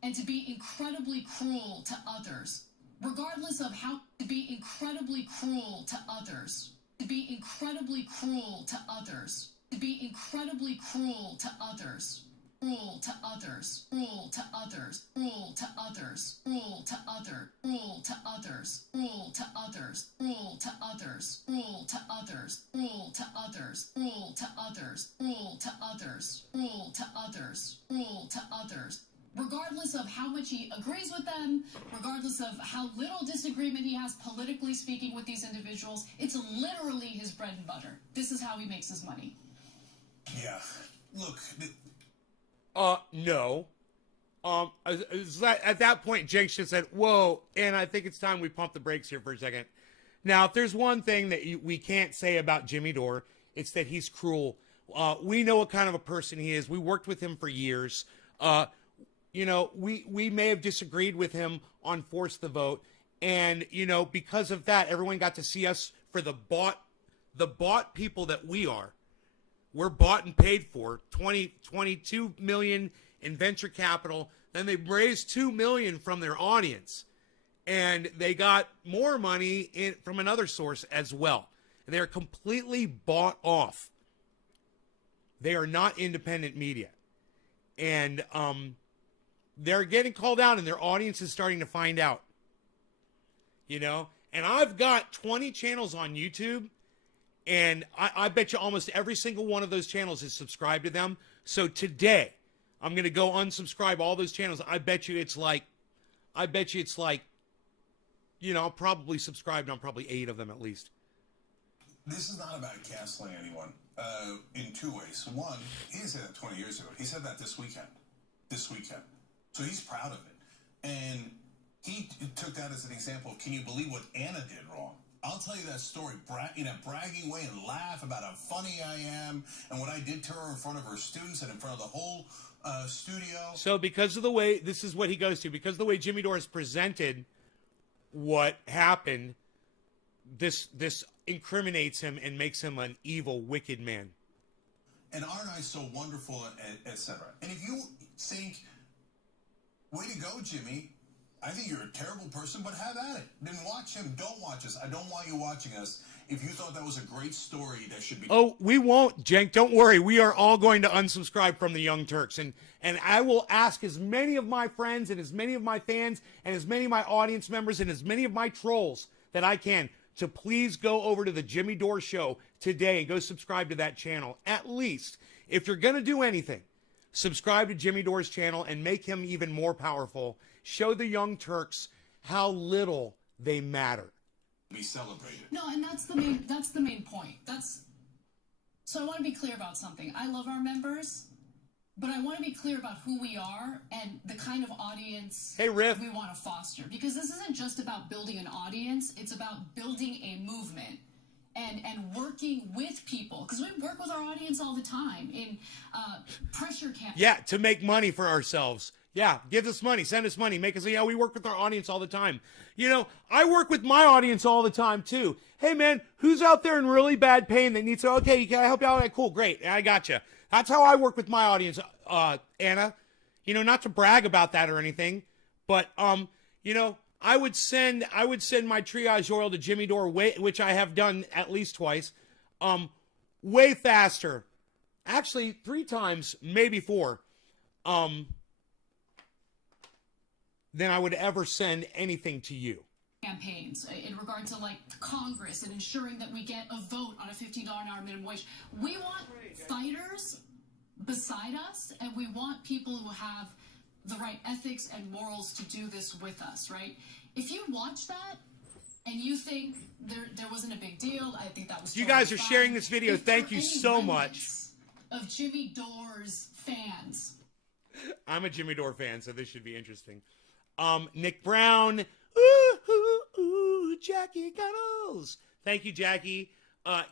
and to be incredibly cruel to others. Regardless of how to be incredibly cruel to others. To be incredibly cruel to others. To be incredibly cruel to others. Cruel to others, cruel to others, cruel to others, cruel to others, cruel to others, cruel to others, cruel to others, cruel to others, cruel to others, cruel to others, cruel to others, cruel to others, cruel to others. Regardless of how much he agrees with them, regardless of how little disagreement he has politically speaking with these individuals, it's literally his bread and butter. This is how he makes his money. Yeah. Look, no. At that point, Jenks just said, whoa, and I think it's time we pump the brakes here for a second. Now, if there's one thing that we can't say about Jimmy Dore, it's that he's cruel. We know what kind of a person he is. We worked with him for years. We may have disagreed with him on Force the Vote, and, because of that, everyone got to see us for the bought people that we are. We're bought and paid for. $22 million in venture capital. Then they raised $2 million from their audience, and they got more money from another source as well. And they're completely bought off. They are not independent media, and they're getting called out, and their audience is starting to find out. And I've got 20 channels on YouTube. And I bet you almost every single one of those channels is subscribed to them. So today, I'm going to go unsubscribe all those channels. I bet you it's like, I'm probably subscribed on probably 8 of them at least. this is not about canceling anyone in two ways. One, he didn't say that 20 years ago. He said that this weekend. So he's proud of it. And he took that as an example of, can you believe what Anna did wrong? I'll tell you that story in a bragging way and laugh about how funny I am and what I did to her in front of her students and in front of the whole studio. So because of the way, this is what he goes to, because of the way Jimmy Dore is presented what happened, this incriminates him and makes him an evil, wicked man. And aren't I so wonderful, etc. And if you think, way to go, Jimmy, I think you're a terrible person, but have at it. Then watch him. Don't watch us. I don't want you watching us. If you thought that was a great story, that should be... Oh, we won't, Jenk. Don't worry. We are all going to unsubscribe from the Young Turks. And I will ask as many of my friends and as many of my fans and as many of my audience members and as many of my trolls that I can to please go over to the Jimmy Dore Show today and go subscribe to that channel. At least, if you're going to do anything, subscribe to Jimmy Dore's channel and make him even more powerful. Show the Young Turks how little they matter. Be celebrated. No, and that's the main point. So I want to be clear about something. I love our members, but I want to be clear about who we are and the kind of audience Hey, Riff. we want to foster. Because this isn't just about building an audience, it's about building a movement and working with people. Because we work with our audience all the time in pressure campaigns. Yeah, to make money for ourselves. Yeah, give us money, send us money, make us, yeah, we work with our audience all the time. You know, I work with my audience all the time too. Hey man, who's out there in really bad pain that needs to, okay, can I help you out? Okay, cool, great, I got you. That's how I work with my audience, Anna. You know, not to brag about that or anything, but, you know, I would send my triage oil to Jimmy Dore, which I have done at least twice, way faster. Actually, 3 times, maybe 4. Than I would ever send anything to you. Campaigns in regard to like Congress and ensuring that we get a vote on a $15 an hour minimum wage. We want fighters beside us, and we want people who have the right ethics and morals to do this with us, right? If you watch that and you think there wasn't a big deal, I think that was You guys are totally sharing fine. this video. If Thank there you are any so much. remnants of Jimmy Dore's fans. I'm a Jimmy Dore fan, so this should be interesting. Nick Brown. Ooh, ooh, ooh, Jackie Gunnels. Thank you, Jackie.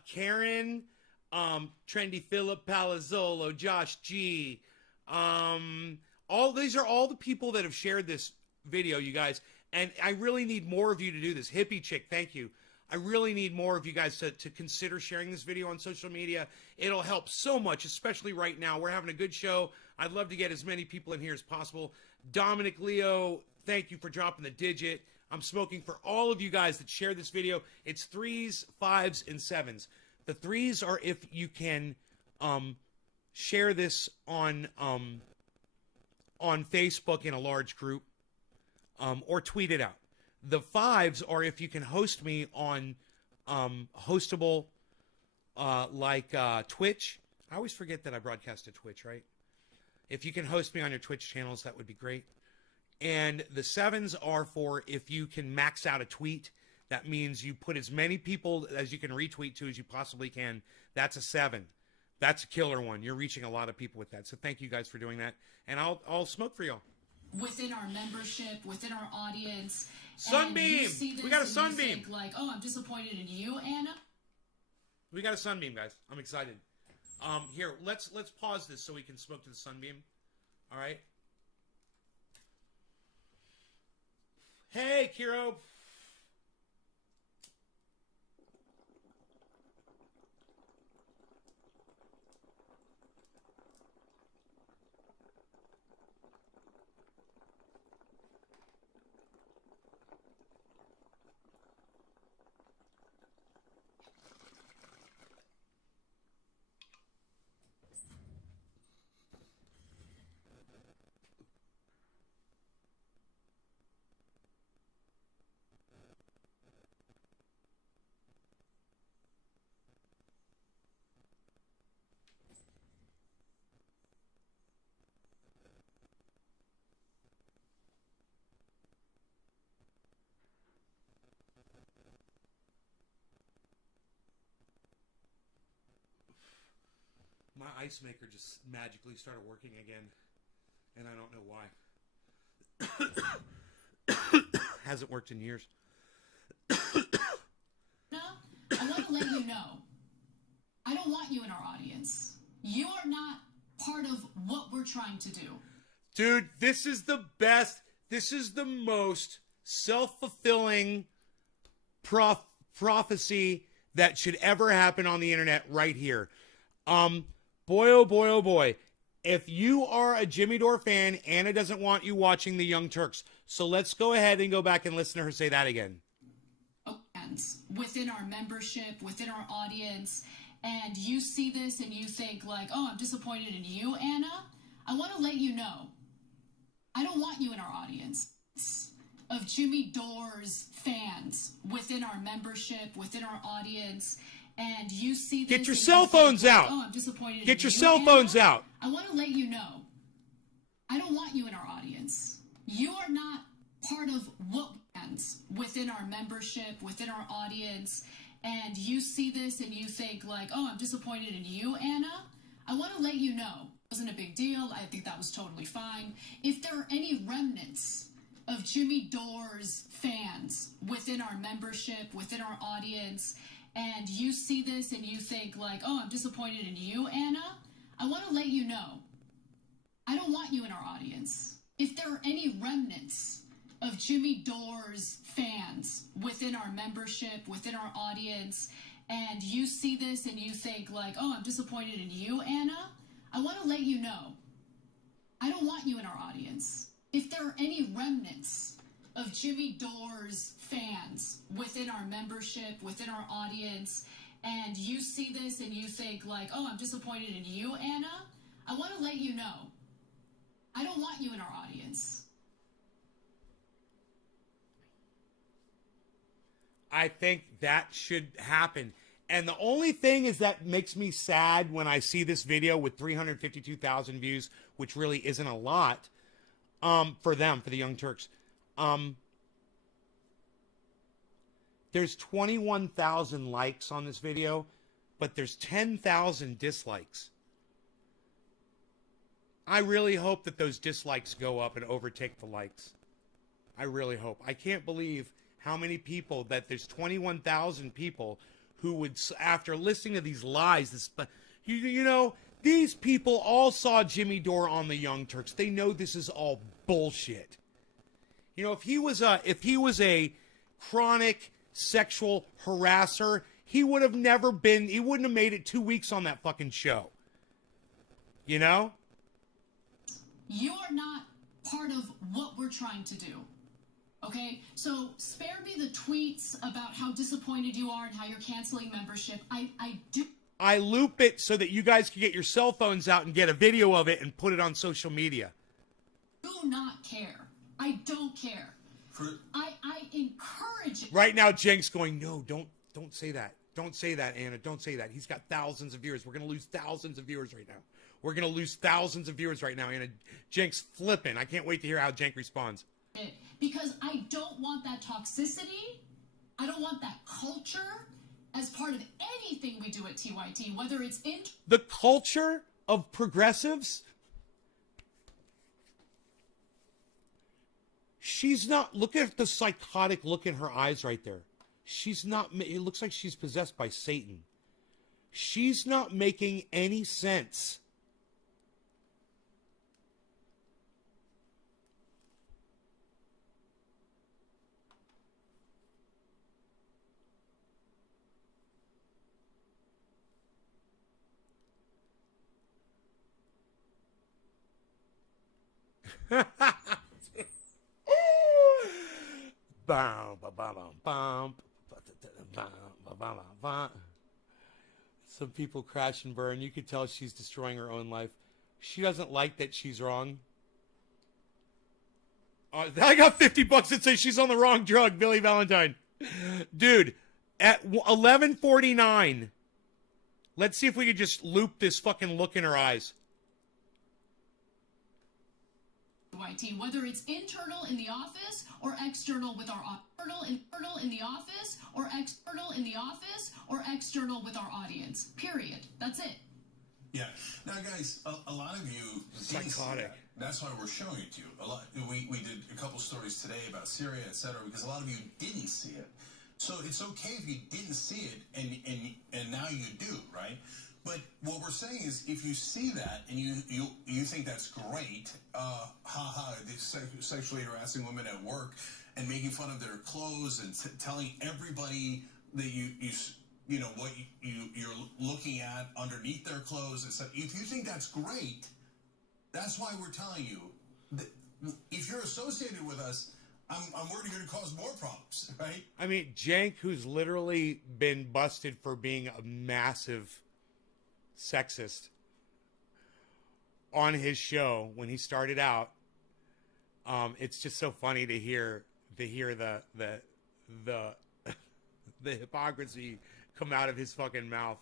Karen. Trendy Philip Palazzolo. Josh G. All these are all the people that have shared this video, you guys. And I really need more of you to do this. Hippie Chick, thank you. I really need more of you guys to consider sharing this video on social media. It'll help so much, especially right now. We're having a good show. I'd love to get as many people in here as possible. Dominic Leo, thank you for dropping the digit. I'm smoking for all of you guys that share this video. It's 3s, 5s, and 7s. The 3s are if you can share this on Facebook in a large group or tweet it out. The 5s are if you can host me on hostable like Twitch. I always forget that I broadcast to Twitch, right? If you can host me on your Twitch channels, that would be great. And the 7s are for if you can max out a tweet. That means you put as many people as you can retweet to as you possibly can. That's a 7. That's a killer one. You're reaching a lot of people with that. So thank you guys for doing that. And I'll smoke for y'all. Within our membership, within our audience. Sunbeam! We got a Sunbeam! Think like, oh, I'm disappointed in you, Anna. We got a Sunbeam, guys. I'm excited. Here, let's pause this so we can smoke to the Sunbeam. All right. Hey, Kiro. My ice maker just magically started working again, and I don't know why. Hasn't worked in years. No, I want to let you know. I don't want you in our audience. You are not part of what we're trying to do. Dude, this is the best. This is the most self-fulfilling prophecy that should ever happen on the internet right here. Boy, oh boy, oh boy. If you are a Jimmy Dore fan, Anna doesn't want you watching the Young Turks. So let's go ahead and go back and listen to her say that again. Within our membership, within our audience, and you see this and you think like, oh, I'm disappointed in you, Anna, I want to let you know, I don't want you in our audience of Jimmy Dore's fans within our membership, within our audience, and you see this. Get your cell phones out. Oh, I'm disappointed. Get your cell phones out. I want to let you know, I don't want you in our audience. You are not part of what fans within our membership, within our audience, and you see this and you think like, oh, I'm disappointed in you, Anna. I want to let you know, it wasn't a big deal. I think that was totally fine. If there are any remnants of Jimmy Dore's fans within our membership, within our audience, and you see this and you think like, oh, I'm disappointed in you, Anna, I want to let you know, I don't want you in our audience. If there are any remnants of Jimmy Dore's fans within our membership, within our audience, and you see this and you think like, oh, I'm disappointed in you, Anna, I want to let you know, I don't want you in our audience. If there are any remnants of Jimmy Dore's fans within our membership, within our audience, and you see this and you think like, oh, I'm disappointed in you, Anna, I want to let you know, I don't want you in our audience. I think that should happen. And the only thing is that makes me sad when I see this video with 352,000 views, which really isn't a lot for them, for the Young Turks. There's 21,000 likes on this video, but there's 10,000 dislikes. I really hope that those dislikes go up and overtake the likes. I really hope. I can't believe how many people, that there's 21,000 people who would, after listening to these lies, you know, these people all saw Jimmy Dore on the Young Turks. They know this is all bullshit. You know, if he was a chronic sexual harasser, he wouldn't have made it 2 weeks on that fucking show. You know? You are not part of what we're trying to do. Okay, so spare me the tweets about how disappointed you are and how you're canceling membership. I loop it so that you guys can get your cell phones out and get a video of it and put it on social media. Do not care. I don't care. I encourage it. Right now, Jenks going, no, don't say that. Don't say that, Anna. Don't say that. He's got thousands of viewers. We're going to lose thousands of viewers right now. We're going to lose thousands of viewers right now, Anna. Jenks flipping. I can't wait to hear how Jenk responds. Because I don't want that toxicity. I don't want that culture as part of anything we do at TYT, whether it's in the culture of progressives. She's not, look at the psychotic look in her eyes right there. She's not, it looks like she's possessed by Satan. She's not making any sense. Some people crash and burn. You could tell she's destroying her own life. She doesn't like that she's wrong. I got $50 that says she's on the wrong drug, Billy Valentine. Dude, at 11:49, let's see if we could just loop this fucking look in her eyes. YT, whether it's internal in the office or external with our internal in the office or external with our audience. Period. That's it. Yeah. Now, guys, a lot of you didn't see that. That's why we're showing it to you. A lot. We did a couple stories today about Syria, etc., because a lot of you didn't see it. So it's okay if you didn't see it, and now you do, right? But what we're saying is, if you see that and you think that's great, they're sexually harassing women at work, and making fun of their clothes and telling everybody that you know what you're looking at underneath their clothes and stuff. If you think that's great, that's why we're telling you that if you're associated with us, I'm worried you're going to cause more problems, right? I mean, Jank, who's literally been busted for being a massive sexist on his show when he started out, it's just so funny to hear the the hypocrisy come out of his fucking mouth.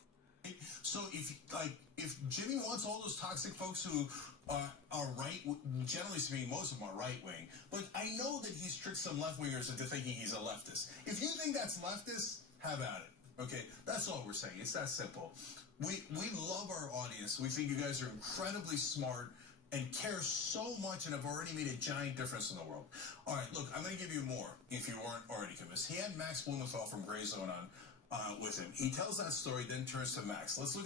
So if Jimmy wants all those toxic folks who are right, generally speaking, most of them are right wing, but I know that he's tricked some left wingers into thinking he's a leftist. If you think that's leftist, have at it. Okay, that's all we're saying. It's that simple. We love our audience. We think you guys are incredibly smart and care so much and have already made a giant difference in the world. All right, look, I'm going to give you more if you weren't already convinced. He had Max Blumenthal from Grey Zone on with him. He tells that story, then turns to Max. Let's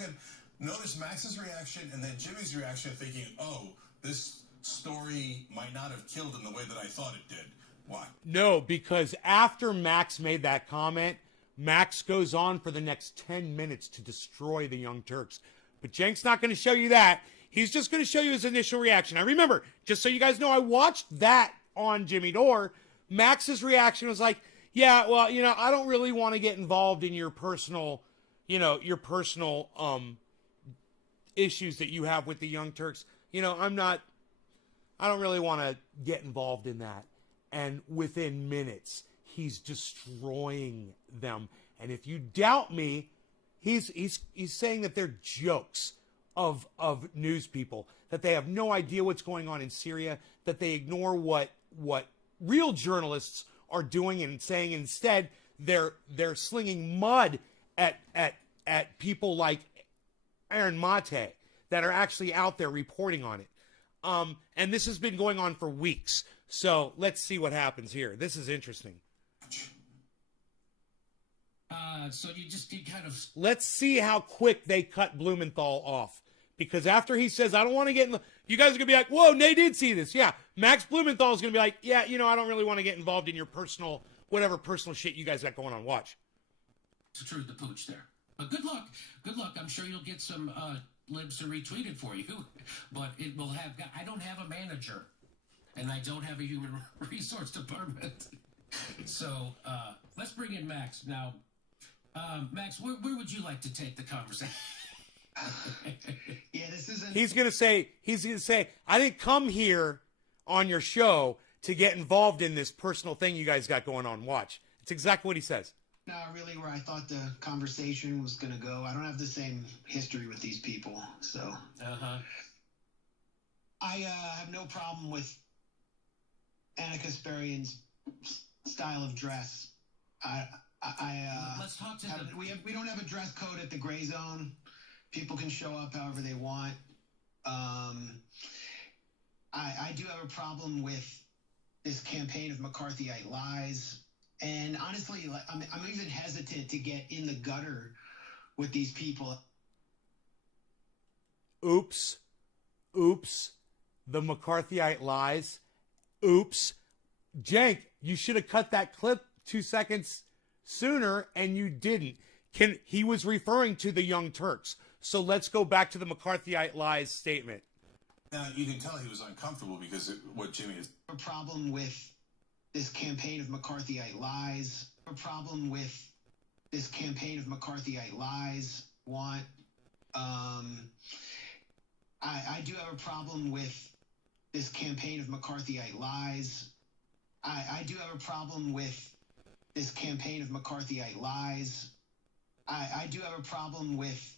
notice Max's reaction and then Jimmy's reaction, thinking, oh, this story might not have killed in the way that I thought it did. Why? No, because after Max made that comment, Max goes on for the next 10 minutes to destroy the Young Turks. But Jank's not going to show you that. He's just going to show you his initial reaction. Now remember, just so you guys know, I watched that on Jimmy Dore. Max's reaction was like, yeah, well, I don't really want to get involved in your personal, issues that you have with the Young Turks. I don't really want to get involved in that. And within minutes, he's destroying them. And if you doubt me, he's saying that they're jokes of news people, that they have no idea what's going on in Syria, that they ignore what real journalists are doing and saying. Instead, they're slinging mud at people like Aaron Mate that are actually out there reporting on it. And this has been going on for weeks. So let's see what happens here. This is interesting. So you kind of... Let's see how quick they cut Blumenthal off. Because after he says, I don't want to get in the... You guys are going to be like, whoa, they did see this. Yeah, Max Blumenthal is going to be like, yeah, I don't really want to get involved in your personal, whatever personal shit you guys got going on. Watch. It's true, the pooch there. But good luck. Good luck. I'm sure you'll get some libs to retweet it for you. But it will have... I don't have a manager. And I don't have a human resource department. So let's bring in Max. Now, Max, where would you like to take the conversation? Yeah, this isn't... He's gonna say, I didn't come here on your show to get involved in this personal thing you guys got going on. Watch. It's exactly what he says. Not really where I thought the conversation was gonna go. I don't have the same history with these people, so... I have no problem with Anna Kasparian's style of dress. Let's talk to them. We don't have a dress code at the Grey Zone. People can show up however they want. I do have a problem with this campaign of McCarthyite lies. And honestly, I'm even hesitant to get in the gutter with these people. Oops. The McCarthyite lies. Oops. Jank, you should have cut that clip 2 seconds sooner, and you didn't. He was referring to the Young Turks. So let's go back to the McCarthyite lies statement. Now, you can tell he was uncomfortable because what Jimmy is... A problem with this campaign of McCarthyite lies. A problem with this campaign of McCarthyite lies. I do have a problem with this campaign of McCarthyite lies. I do have a problem with this campaign of McCarthyite lies. I do have a problem with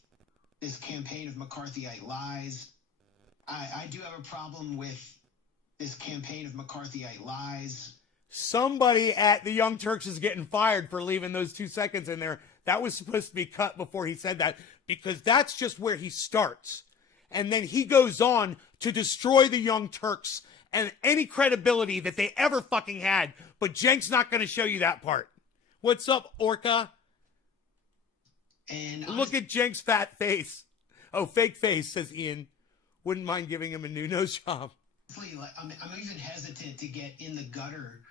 this campaign of McCarthyite lies. I do have a problem with this campaign of McCarthyite lies. Somebody at the Young Turks is getting fired for leaving those 2 seconds in there. That was supposed to be cut before he said that, because that's just where he starts. And then he goes on to destroy the Young Turks and any credibility that they ever fucking had. But Jank's not going to show you that part. What's up, Orca? And look at Jank's fat face. Oh, fake face, says Ian. Wouldn't mind giving him a new nose job. I'm even hesitant to get in the gutter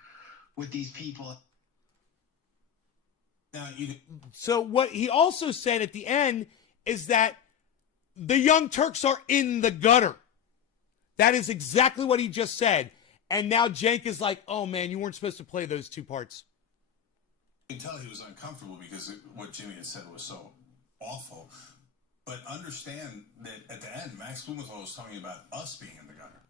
with these people. Now, So what he also said at the end is that the Young Turks are in the gutter. That is exactly what he just said. And now Cenk is like, oh, man, you weren't supposed to play those two parts. you can tell he was uncomfortable because what Jimmy had said was so awful. But understand that at the end, Max Blumenthal was talking about us being in the gutter.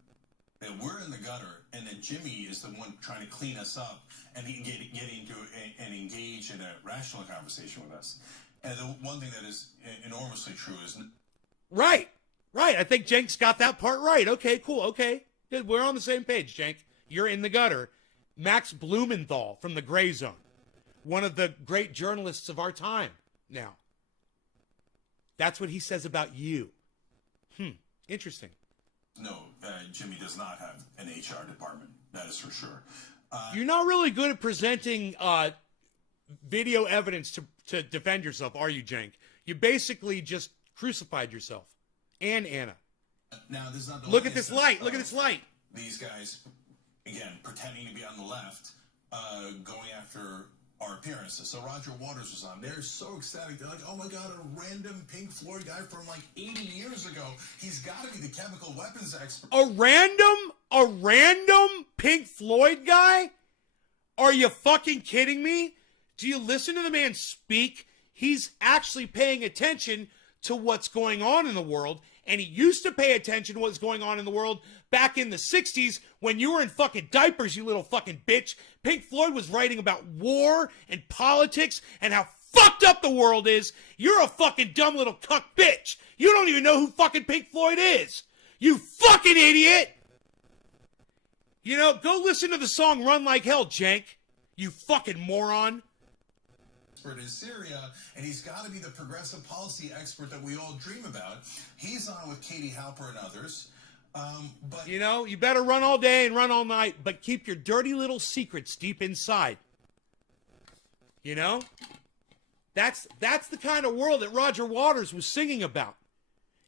That we're in the gutter, and that Jimmy is the one trying to clean us up and get into and engage in a rational conversation with us. And the one thing that is enormously true is... Right. I think Cenk's got that part right. Okay, cool. Okay. Good. We're on the same page, Cenk. You're in the gutter. Max Blumenthal from the Gray Zone, one of the great journalists of our time now. That's what he says about you. Interesting. No, Jimmy does not have an HR department. That is for sure. You're not really good at presenting video evidence to defend yourself, are you, Cenk? You basically just crucified yourself and Anna. Now, this is not the Look at this light. Look at this light. These guys, again, pretending to be on the left, going after our appearances. So Roger Waters was on. They're so ecstatic. They're like, oh my God, a random Pink Floyd guy from like 80 years ago. He's got to be the chemical weapons expert. A random Pink Floyd guy? Are you fucking kidding me? Do you listen to the man speak? He's actually paying attention to what's going on in the world. And he used to pay attention to what's going on in the world back in the 60s when you were in fucking diapers, you little fucking bitch. Pink Floyd was writing about war and politics and how fucked up the world is. You're a fucking dumb little cuck bitch. You don't even know who fucking Pink Floyd is. You fucking idiot. You know, go listen to the song Run Like Hell, Cenk. You fucking moron. In Syria, and he's got to be the progressive policy expert that we all dream about. He's on with Katie Halper and others. But you know, you better run all day and run all night, but keep your dirty little secrets deep inside. You know? That's the kind of world that Roger Waters was singing about.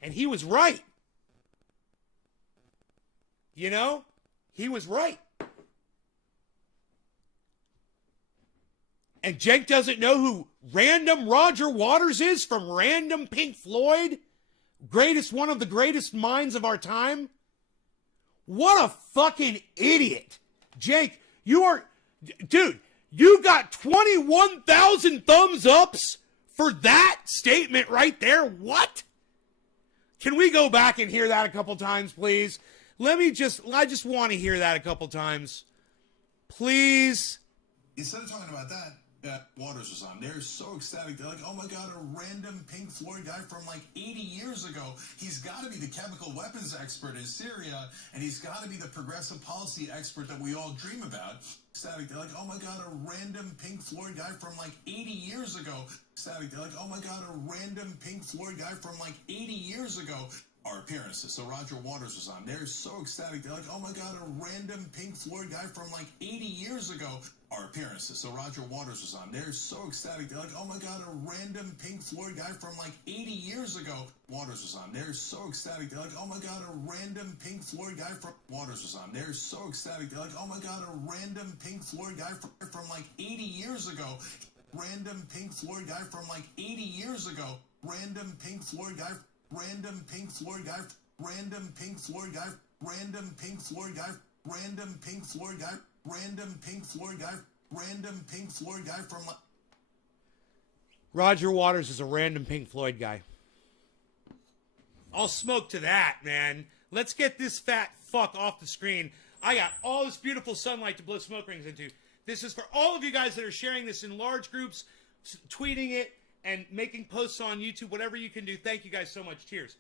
And he was right. You know? He was right. And Cenk doesn't know who random Roger Waters is from random Pink Floyd? One of the greatest minds of our time? What a fucking idiot. Cenk, dude, you got 21,000 thumbs ups for that statement right there? What? Can we go back and hear that a couple times, please? I just want to hear that a couple times. Please. Instead of talking about that Waters was on. They're so ecstatic. They're like, oh my God, a random Pink Floyd guy from like 80 years ago. He's got to be the chemical weapons expert in Syria, and he's got to be the progressive policy expert that we all dream about. Ecstatic. They're like, oh my God, a random Pink Floyd guy from like 80 years ago. Ecstatic. They're like, oh my God, a random Pink Floyd guy from like 80 years ago. Our appearances. So Roger Waters was on. They're so ecstatic. They're like, oh my God, a random Pink Floyd guy from like 80 years ago. Our appearances. So Roger Waters was on. They're so ecstatic. They're like, oh my God, a random Pink Floyd guy from like 80 years ago. Waters was on. They're so ecstatic. They're like, oh my God, a random Pink Floyd guy from Waters was on. They're so ecstatic. They're like, oh my God, a random Pink Floyd guy from like 80 years ago. Random Pink Floyd guy from like 80 years ago. Random Pink Floyd guy. Random Pink Floyd guy. Random Pink Floyd guy. Random Pink Floyd guy. Random Pink Floyd guy. Random Pink Floyd guy. Random Pink Floyd guy from... Roger Waters is a random Pink Floyd guy. I'll smoke to that, man. Let's get this fat fuck off the screen. I got all this beautiful sunlight to blow smoke rings into. This is for all of you guys that are sharing this in large groups, tweeting it, and making posts on YouTube, whatever you can do. Thank you guys so much. Cheers.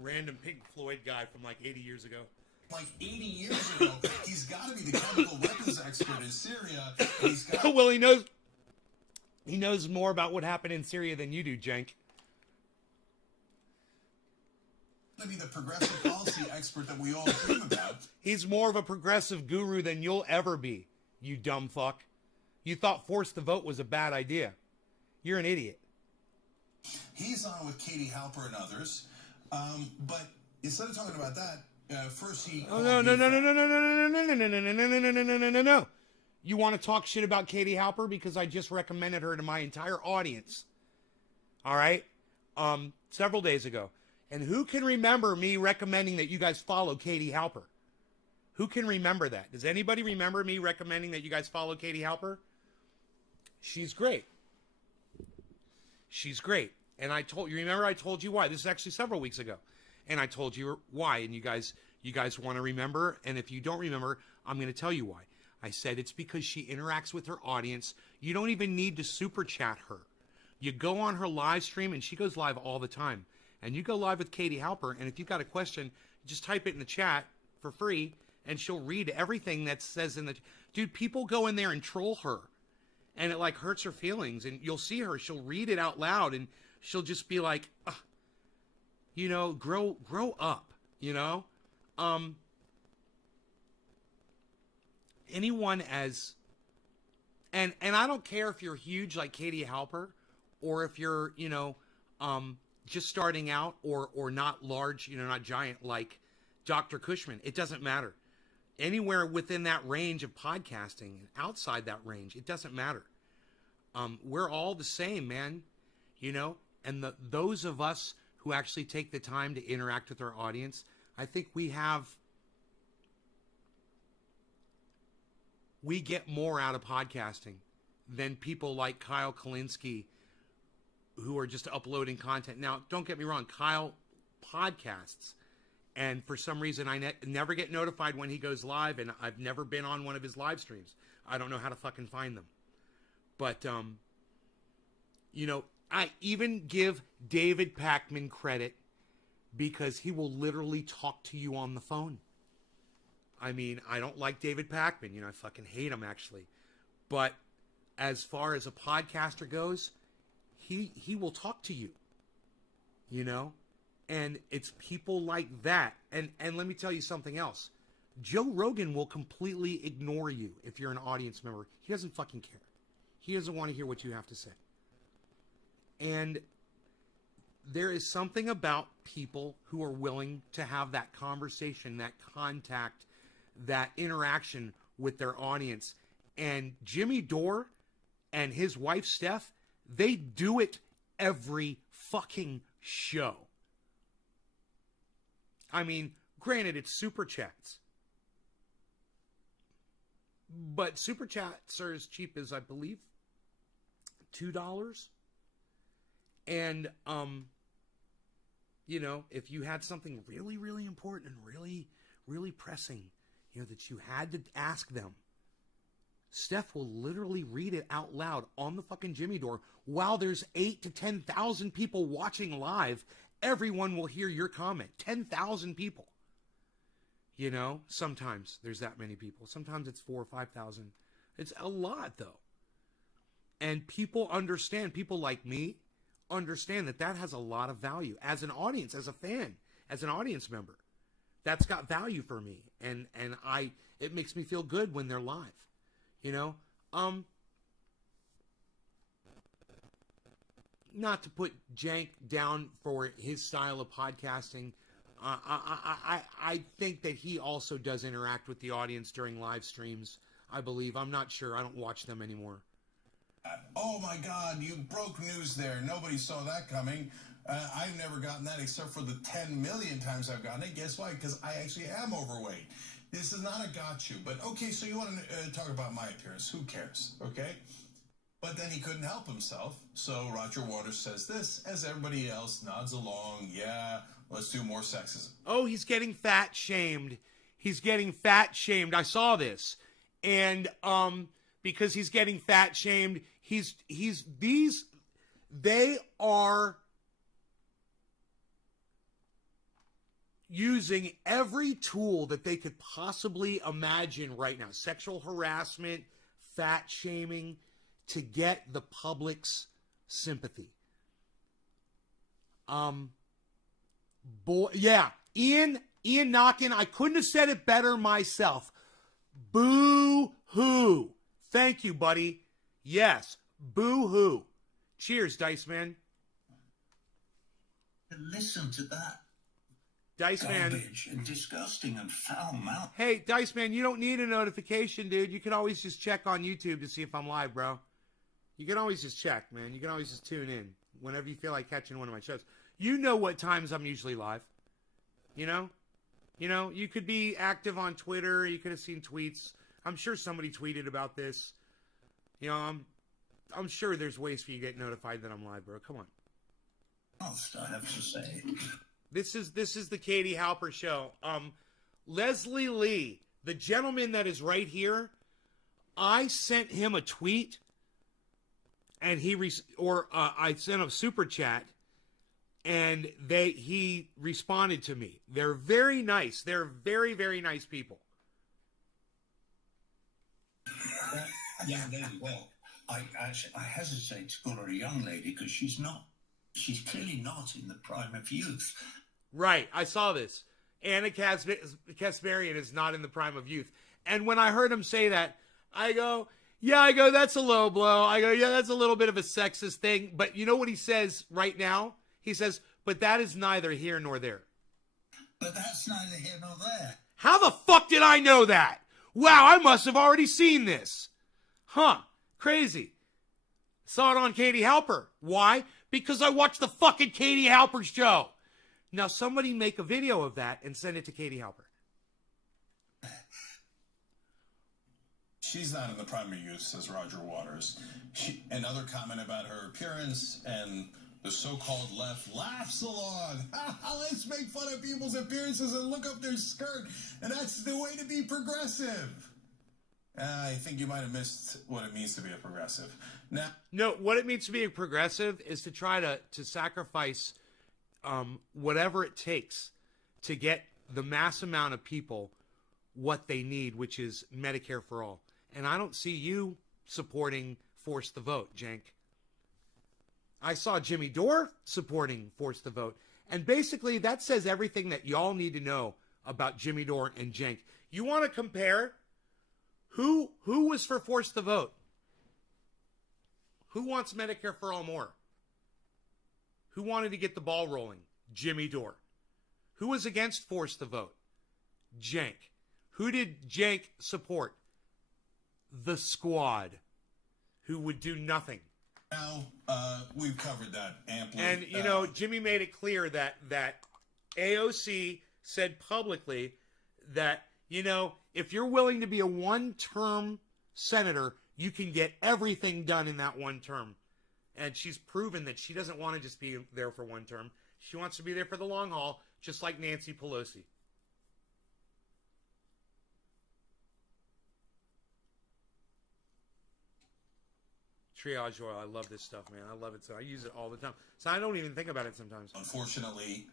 random Pink Floyd guy from like 80 years ago. Like 80 years ago, he's got to be the chemical weapons expert in Syria. He's got Well, he knows more about what happened in Syria than you do, Jenk. to be the progressive policy expert that we all dream about. He's more of a progressive guru than you'll ever be, you dumb fuck. You thought force the vote was a bad idea. You're an idiot. He's on with Katie Halper and others. But instead of talking about that, first he... Oh, no. You want to talk shit about Katie Halper? Because I just recommended her to my entire audience. All right? Several days ago. And who can remember me recommending that you guys follow Katie Halper? Who can remember that? Does anybody remember me recommending that you guys follow Katie Halper? She's great. She's great. And I told you, remember I told you why. This is actually several weeks ago. And I told you why. And you guys want to remember. And if you don't remember, I'm going to tell you why. I said it's because she interacts with her audience. You don't even need to super chat her. You go on her live stream, and she goes live all the time. And you go live with Katie Halper, and if you've got a question, just type it in the chat for free, and she'll read everything that says in the... Dude, people go in there and troll her, and it, like, hurts her feelings. And you'll see her. She'll read it out loud, and she'll just be like, you know, grow up, you know? Anyone as... And I don't care if you're huge like Katie Halper, or if you're, you know, just starting out, or not large, you know, not giant like Dr. Cushman. It doesn't matter. Anywhere within that range of podcasting and outside that range, it doesn't matter. We're all the same, man. You know, and those of us who actually take the time to interact with our audience, I think we get more out of podcasting than people like Kyle Kalinske, who are just uploading content. Now, don't get me wrong, Kyle podcasts, and for some reason I never get notified when he goes live, and I've never been on one of his live streams. I don't know how to fucking find them. But, you know, I even give David Pakman credit because he will literally talk to you on the phone. I mean, I don't like David Pakman. You know, I fucking hate him, actually. But as far as a podcaster goes, he will talk to you, you know, and it's people like that. And let me tell you something else. Joe Rogan will completely ignore you if you're an audience member. He doesn't fucking care. He doesn't want to hear what you have to say. And there is something about people who are willing to have that conversation, that contact, that interaction with their audience. And Jimmy Dore and his wife, Steph, they do it every fucking show. I mean, granted, it's super chats. But super chats are as cheap as, I believe, $2. And, you know, if you had something really, really important and really, really pressing, you know, that you had to ask them, Steph will literally read it out loud on the fucking Jimmy Dore while there's 8,000 to 10,000 people watching live. Everyone will hear your comment. 10,000 people. You know, sometimes there's that many people. Sometimes it's 4,000 or 5,000. It's a lot, though. And people understand, people like me understand that has a lot of value. As an audience, as a fan, as an audience member, that's got value for me. And it makes me feel good when they're live. You know, not to put Jank down for his style of podcasting. I think that he also does interact with the audience during live streams. I believe. I'm not sure. I don't watch them anymore. Oh my God, you broke news there. Nobody saw that coming. I've never gotten that except for the 10 million times I've gotten it. Guess why? Because I actually am overweight. This is not a got you. But, okay, so you want to talk about my appearance. Who cares? Okay? But then he couldn't help himself. So Roger Waters says this as everybody else nods along. Yeah, let's do more sexism. Oh, he's getting fat shamed. He's getting fat shamed. I saw this. And because he's getting fat shamed, they are using every tool that they could possibly imagine right now. Sexual harassment, fat shaming, to get the public's sympathy. Ian Knockin, I couldn't have said it better myself. Boo-hoo. Thank you, buddy. Yes, boo-hoo. Cheers, Dice Man. Listen to that. Dice Man. Garbage and disgusting and foul mouth. Hey, Dice Man, you don't need a notification, dude. You can always just check on YouTube to see if I'm live, bro. You can always just check, man. You can always just tune in whenever you feel like catching one of my shows. You know what times I'm usually live. You know, you could be active on Twitter. You could have seen tweets. I'm sure somebody tweeted about this. You know, I'm sure there's ways for you to get notified that I'm live, bro. Come on. I have to say. This is the Katie Halper show. Leslie Lee, the gentleman that is right here, I sent him a tweet, and I sent him a super chat, and he responded to me. They're very nice. They're very, very nice people. Yeah, well, I hesitate to call her a young lady because she's clearly not in the prime of youth. Right, I saw this. Anna Kasparian is not in the prime of youth. And when I heard him say that, I go, that's a low blow. I go, yeah, that's a little bit of a sexist thing. But you know what he says right now? He says, but that is neither here nor there. But that's neither here nor there. How the fuck did I know that? Wow, I must have already seen this. Huh, crazy. Saw it on Katie Halper. Why? Because I watched the fucking Katie Halper show. Now somebody make a video of that and send it to Katie Halper. She's not in the prime of youth, says Roger Waters. Another comment about her appearance, and the so-called left laughs along. Let's make fun of people's appearances and look up their skirt, and that's the way to be progressive. I think you might have missed what it means to be a progressive. Now, no, what it means to be a progressive is to try to sacrifice whatever it takes to get the mass amount of people what they need, which is Medicare for all. And I don't see you supporting Force the Vote, Cenk. I saw Jimmy Dore supporting Force the Vote. And basically that says everything that y'all need to know about Jimmy Dore and Cenk. You want to compare who was for Force the Vote? Who wants Medicare for all more? Who wanted to get the ball rolling? Jimmy Dore. Who was against Force the Vote? Cenk. Who did Cenk support? The Squad, who would do nothing. Now, we've covered that amply. And, you know, Jimmy made it clear that AOC said publicly that, you know, if you're willing to be a one-term senator, you can get everything done in that one term. And she's proven that she doesn't want to just be there for one term. She wants to be there for the long haul, just like Nancy Pelosi. Triage oil. I love this stuff, man. I love it. So I use it all the time. So I don't even think about it sometimes. Unfortunately,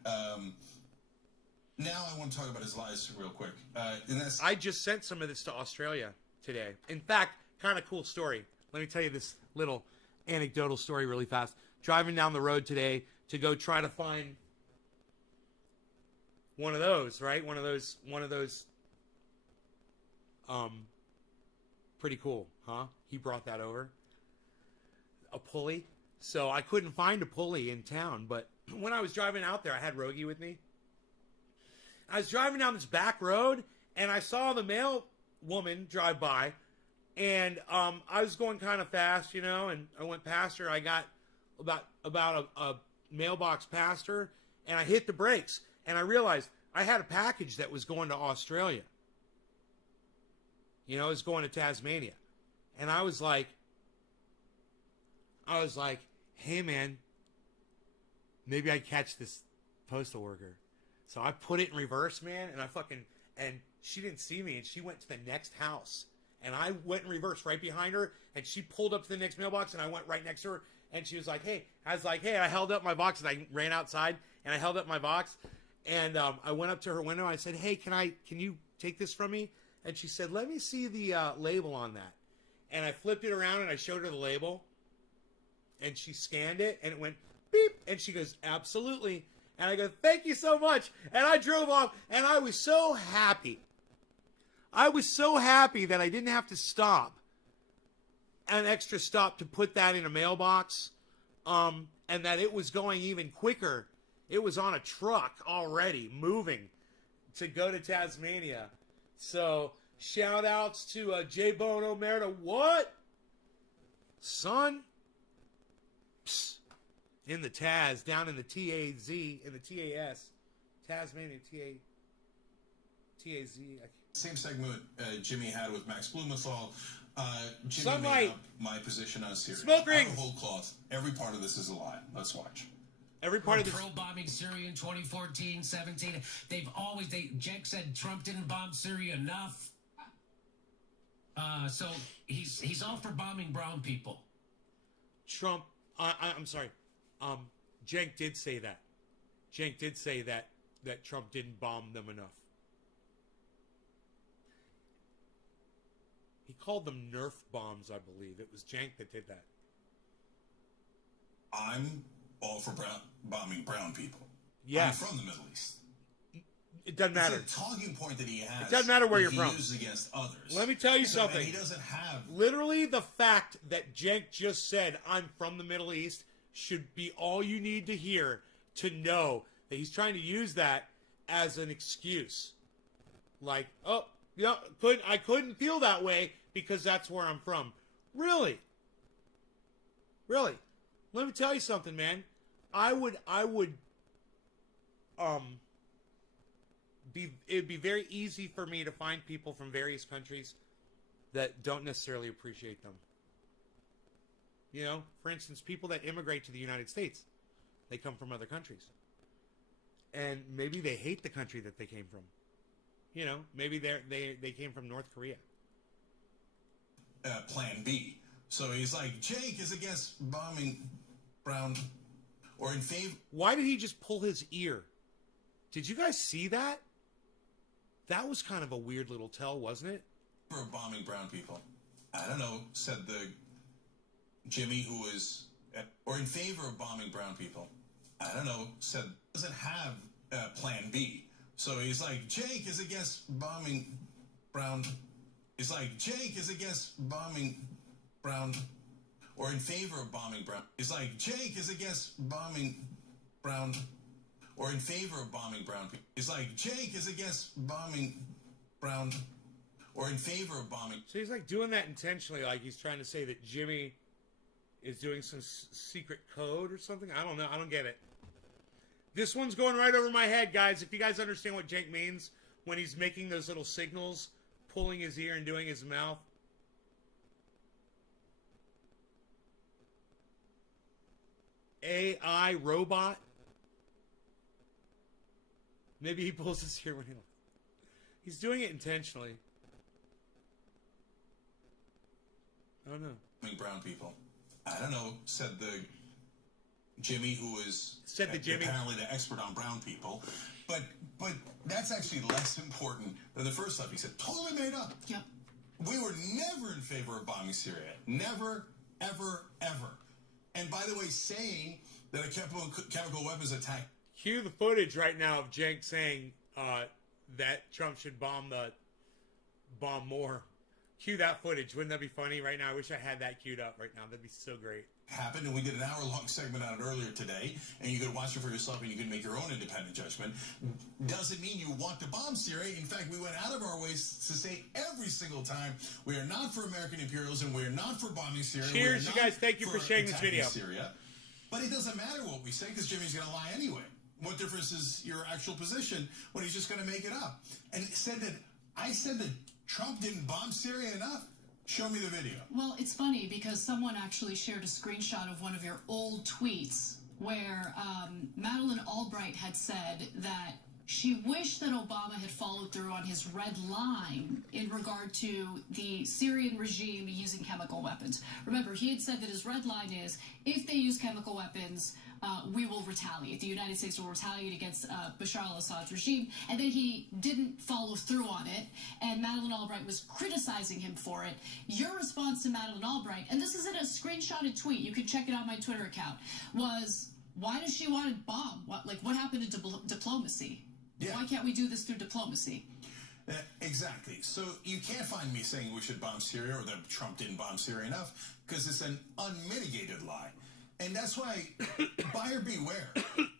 now I want to talk about his lies real quick. I just sent some of this to Australia today. In fact, kind of cool story. Let me tell you this little anecdotal story really fast. Driving down the road today to go try to find one of those, right? One of those, pretty cool, huh? He brought that over. A pulley. So I couldn't find a pulley in town, but when I was driving out there, I had Rogie with me. I was driving down this back road, and I saw the mail woman drive by, and I was going kind of fast, you know, and I went past her. I got about a mailbox past her, and I hit the brakes, and I realized I had a package that was going to Australia. You know, it was going to Tasmania. And I was like, hey, man, maybe I'd catch this postal worker. So I put it in reverse, man, and she didn't see me, and she went to the next house. And I went in reverse right behind her, and she pulled up to the next mailbox, and I went right next to her, and she was like, hey. I was like, hey, I held up my box, and I ran outside, and I held up my box, And I went up to her window. I said, "Hey, can you take this from me?" And she said, "Let me see the label on that." And I flipped it around and I showed her the label. And she scanned it and it went beep. And she goes, "Absolutely." And I go, "Thank you so much." And I drove off and I was so happy. I was so happy that I didn't have to stop an extra stop to put that in a mailbox. And that it was going even quicker. It was on a truck already moving to go to Tasmania. So shout outs to J Bone Omerta. What? Son? Psst. In the Taz, down in the TAZ, in the TAS. Tasmania, TAZ. Same segment Jimmy had with Max Blumenthal. Jimmy Sunlight. made up my position on Syria. Smoke rings. Out of whole cloth. Every part of this is a lie. Let's watch. Every part of this. Pro-bombing Syria in 2014, 17. Cenk said Trump didn't bomb Syria enough. So he's all for bombing brown people. Trump, I'm sorry. Cenk did say that. Cenk did say that Trump didn't bomb them enough. He called them Nerf bombs, I believe. It was Cenk that did that. I'm all for bombing brown people. Yeah. I'm from the Middle East. It doesn't matter. It's a talking point that he has. It doesn't matter where that you're he from. uses against others. Let me tell you something. And he doesn't have. Literally, the fact that Cenk just said, "I'm from the Middle East," should be all you need to hear to know that he's trying to use that as an excuse. Like, oh, yeah, I couldn't feel that way because that's where I'm from. Really? Really? Let me tell you something, man. It'd be very easy for me to find people from various countries that don't necessarily appreciate them. You know, for instance, people that immigrate to the United States, they come from other countries. And maybe they hate the country that they came from. You know, maybe they came from North Korea. Plan B. So he's like, Cenk is against bombing brown or in favor. Why did he just pull his ear? Did you guys see that? That was kind of a weird little tell, wasn't it? Of bombing brown people. I don't know, said the Jimmy who is, or in favor of bombing brown people. I don't know, said doesn't have Plan B. So he's like, Cenk is against bombing brown. He's like, Cenk is against bombing brown, or in favor of bombing brown. He's like, Cenk is against bombing brown, or in favor of bombing brown people. He's like, Cenk is against bombing brown, or in favor of bombing. So he's like doing that intentionally, like he's trying to say that Jimmy is doing some secret code or something. I don't know. I don't get it. This one's going right over my head, guys. If you guys understand what Cenk means when he's making those little signals, pulling his ear and doing his mouth. AI robot. Maybe he pulls his ear when he's doing it intentionally. I don't know. Brown people. I don't know, said the Jimmy who is apparently the expert on brown people. But that's actually less important than the first stuff he said. Totally made up. Yep. We were never in favor of bombing Syria. Never, ever, ever. And by the way, saying that a chemical weapons attack. Cue the footage right now of Cenk saying that Trump should bomb more. Cue that footage. Wouldn't that be funny right now? I wish I had that queued up right now. That'd be so great. Happened, and we did an hour-long segment on it earlier today, and you could watch it for yourself, and you can make your own independent judgment. Doesn't mean you want to bomb Syria. In fact, we went out of our ways to say every single time, we are not for American imperialism, we are not for bombing Syria. Cheers, you guys. Thank you for sharing this video. Syria. But it doesn't matter what we say, because Jimmy's going to lie anyway. What difference is your actual position when he's just going to make it up? And I said that Trump didn't bomb Syria enough? Show me the video. Well, it's funny because someone actually shared a screenshot of one of your old tweets where Madeleine Albright had said that She wished that Obama had followed through on his red line in regard to the Syrian regime using chemical weapons. Remember, he had said that his red line is, if they use chemical weapons, we will retaliate. The United States will retaliate against Bashar al-Assad's regime. And then he didn't follow through on it. And Madeleine Albright was criticizing him for it. Your response to Madeleine Albright, and this is in a screenshotted tweet, you can check it on my Twitter account, was, why does she want to bomb? What happened to diplomacy? Yeah. Why can't we do this through diplomacy? Exactly. So you can't find me saying we should bomb Syria or that Trump didn't bomb Syria enough, because it's an unmitigated lie. And that's why, buyer beware.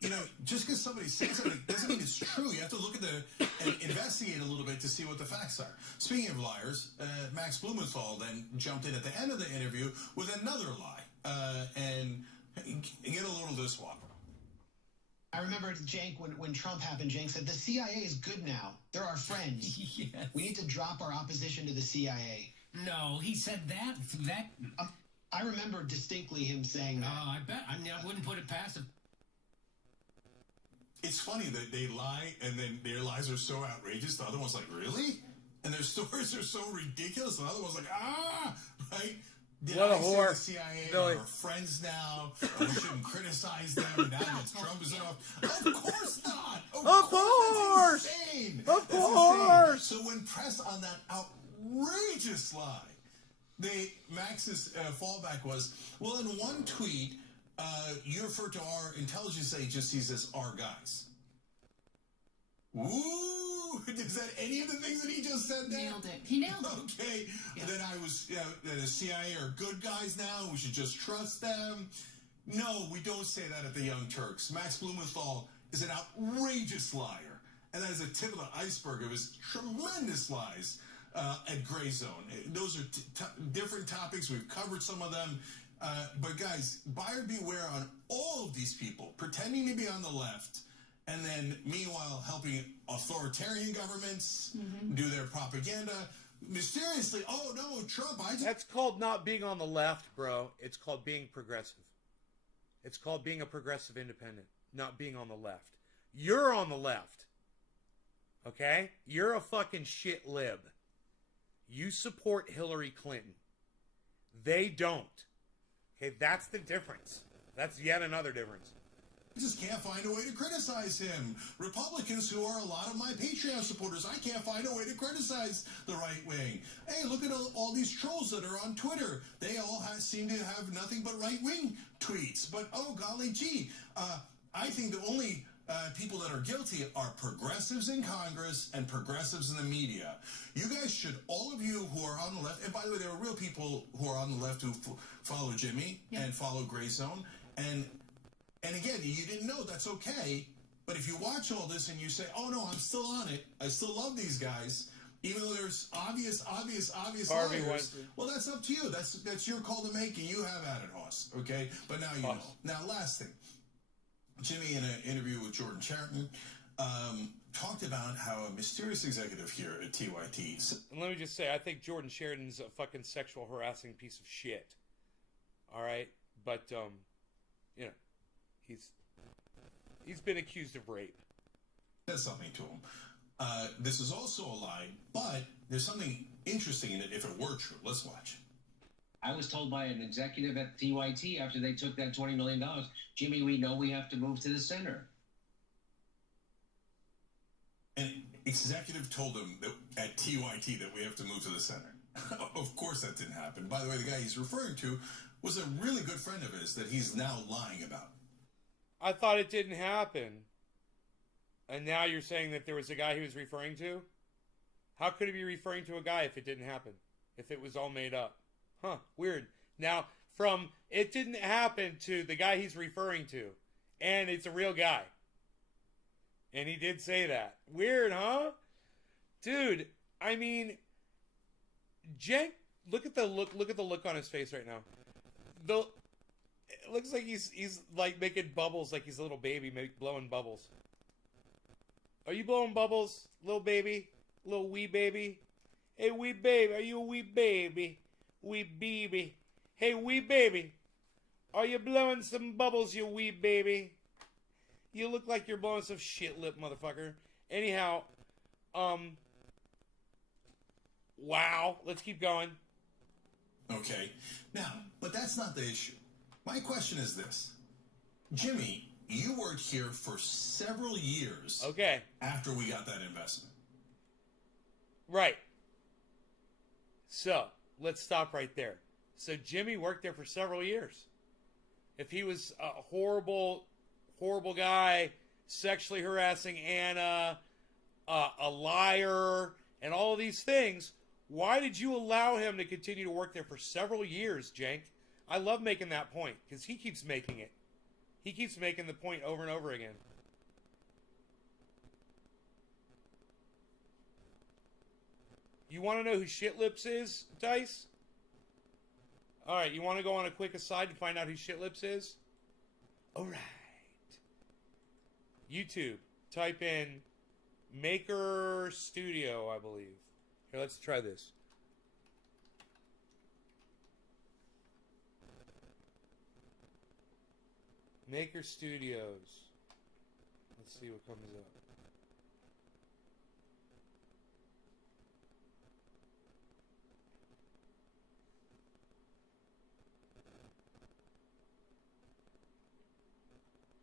You know, just because somebody says something doesn't mean it's true. You have to look at and investigate a little bit to see what the facts are. Speaking of liars, Max Blumenthal then jumped in at the end of the interview with another lie. And get a load of this one. I remember Cenk when Trump happened. Cenk said the CIA is good now. They're our friends. Yes. We need to drop our opposition to the CIA. No, he said that. I remember distinctly him saying that. I bet. I mean, I wouldn't put it past him. It's funny that they lie, and then their lies are so outrageous. The other one's like, really? And their stories are so ridiculous. The other one's like, right? Did What a I say whore. the CIA Billy. are our friends now? Or we shouldn't criticize them now that Trump is off? Of course not. Of course. That's insane. Of That's course. insane. So when pressed on that outrageous lie, Max's fallback was, well, in one tweet, you refer to our intelligence agencies as our guys. Ooh, is that any of the things that he just said there? Nailed it. He nailed it. Okay, Yeah. then I was, that the CIA are good guys now, we should just trust them. No, we don't say that at the Young Turks. Max Blumenthal is an outrageous liar, and that is a tip of the iceberg of his tremendous lies at Gray Zone. Those are different topics. We've covered some of them. But guys, buyer beware on all of these people pretending to be on the left and then meanwhile helping authoritarian governments do their propaganda. Mysteriously, oh no, Trump, That's called not being on the left, bro. It's called being progressive. It's called being a progressive independent, not being on the left. You're on the left. Okay? You're a fucking shit lib. You support Hillary Clinton. They don't. Okay, that's the difference. That's yet another difference. just can't find a way to criticize him. Republicans, who are a lot of my Patreon supporters, I can't find a way to criticize the right wing. Hey, look at all these trolls that are on Twitter. They all seem to have nothing but right wing tweets. But oh golly gee, I think the only people that are guilty are progressives in Congress and progressives in the media. You guys should, all of you who are on the left, and by the way, there are real people who are on the left who follow Jimmy and follow Gray Zone, and again, you didn't know, that's okay. But if you watch all this and you say, oh no, I'm still on it, I still love these guys, even though there's obvious Harvey liars, Weinstein. well, that's up to you. That's your call to make, and you have at it, Hoss. Okay? But now you know. Now, last thing. Jimmy, in an interview with Jordan Chariton, talked about how a mysterious executive here at TYT... And let me just say, I think Jordan Sheridan's a fucking sexual harassing piece of shit. All right? But, you know, he's been accused of rape. Says something to him. This is also a lie, but there's something interesting in it if it were true. Let's watch. I was told by an executive at TYT after they took that $20 million, Jimmy, we know we have to move to the center. An executive told him that at TYT that we have to move to the center. Of course that didn't happen. By the way, the guy he's referring to was a really good friend of his that he's now lying about. I thought it didn't happen. And now you're saying that there was a guy he was referring to? How could he be referring to a guy if it didn't happen? If it was all made up? Huh, weird. Now, from it didn't happen to the guy he's referring to, and it's a real guy. And he did say that. Weird, huh? Dude, I mean, Cenk, look at the look on his face right now. It looks like he's like making bubbles, like he's a little baby blowing bubbles. Are you blowing bubbles, little baby? Little wee baby? Hey, wee baby, are you a wee baby? Wee baby. Hey, wee baby. Are you blowing some bubbles, you wee baby? You look like you're blowing some shit lip, motherfucker. Anyhow, wow. Let's keep going. Okay. Now, but that's not the issue. My question is this. Jimmy, you worked here for several years Okay. after we got that investment. Right. So, let's stop right there. So, Jimmy worked there for several years. If he was a horrible, horrible guy, sexually harassing Anna, a liar, and all of these things, why did you allow him to continue to work there for several years, Jank? I love making that point, because he keeps making it. He keeps making the point over and over again. You want to know who Shitlips is, Dice? Alright, you want to go on a quick aside and find out who Shitlips is? Alright. YouTube. Type in Maker Studio, I believe. Here, let's try this. Maker Studios. Let's see what comes up.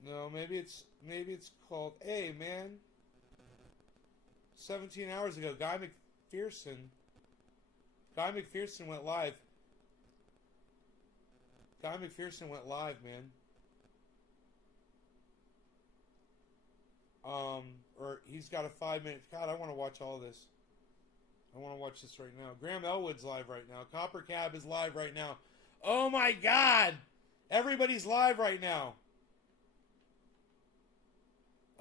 No, maybe it's called. Hey, man. 17 hours ago, Guy McPherson went live. Guy McPherson went live, man. Or he's got a 5-minute. God, I want to watch all this. I want to watch this right now. Graham Elwood's live right now. Copper Cab is live right now. Oh my God! Everybody's live right now.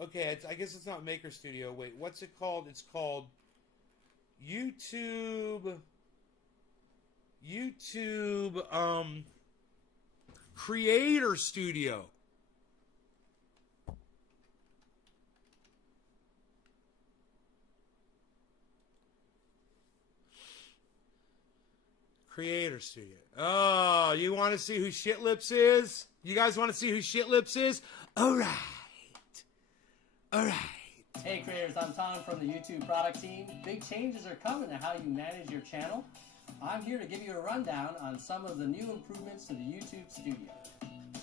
Okay, I guess it's not Maker Studio. Wait, what's it called? It's called YouTube, Creator Studio. Creator Studio. Oh, you want to see who Shitlips is? You guys want to see who Shitlips is? All right. All right. Hey creators, I'm Tom from the YouTube product team. Big changes are coming to how you manage your channel. I'm here to give you a rundown on some of the new improvements to the YouTube Studio.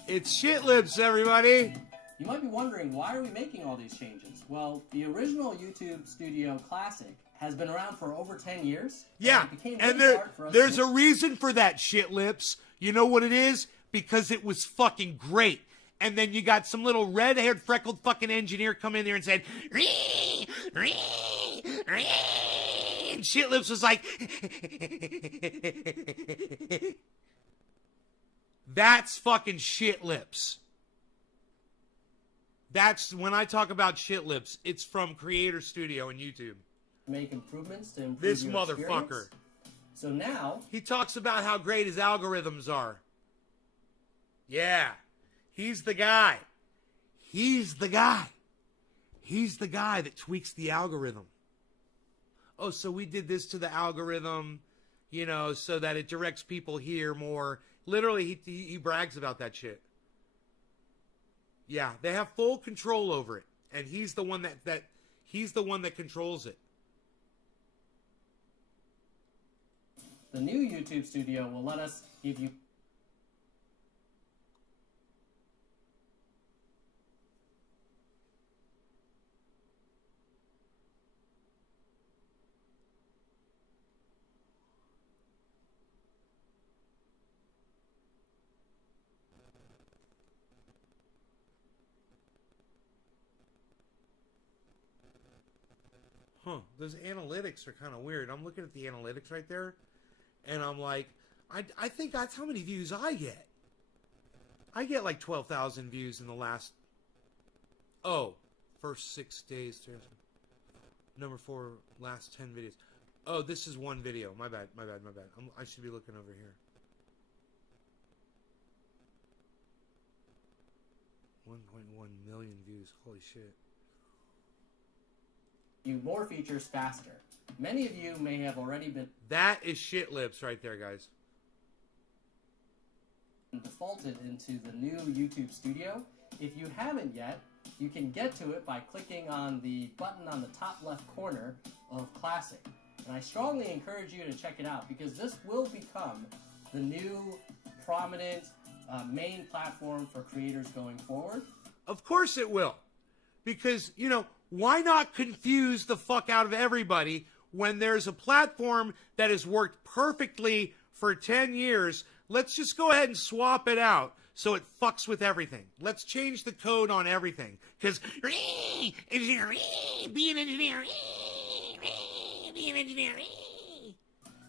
It's Shitlips, everybody. You might be wondering, why are we making all these changes? Well, the original YouTube Studio Classic has been around for over 10 years. Yeah, and there's a reason for that, Shitlips. You know what it is? Because it was fucking great. And then you got some little red-haired, freckled fucking engineer come in there and said, "Ree, ree, ree," and Shitlips was like, that's fucking Shitlips. That's, when I talk about Shitlips, it's from Creator Studio and YouTube. Make improvements to improve This your motherfucker. experience. So now, he talks about how great his algorithms are. Yeah. He's the guy. He's the guy. He's the guy that tweaks the algorithm. Oh, so we did this to the algorithm, you know, so that it directs people here more. Literally, he brags about that shit. Yeah, they have full control over it, and he's the one he's the one that controls it. the new YouTube Studio will let us give you Those analytics are kind of weird. I'm looking at the analytics right there, and I'm like, I think that's how many views I get. I get like 12,000 views in the last, first 6 days. Number 4, last 10 videos. Oh, this is one video. My bad. I should be looking over here. 1.1 million views. Holy shit. you more features faster. Many of you may have already been That is shit lips right there, guys. defaulted into the new YouTube Studio. If you haven't yet, You can get to it by clicking on the button on the top left corner of Classic. And I strongly encourage you to check it out because this will become the new prominent main platform for creators going forward. Of course it will. Because, you know, why not confuse the fuck out of everybody when there's a platform that has worked perfectly for 10 years? Let's just go ahead and swap it out so it fucks with everything. Let's change the code on everything. Because engineer, be an engineer, be an engineer.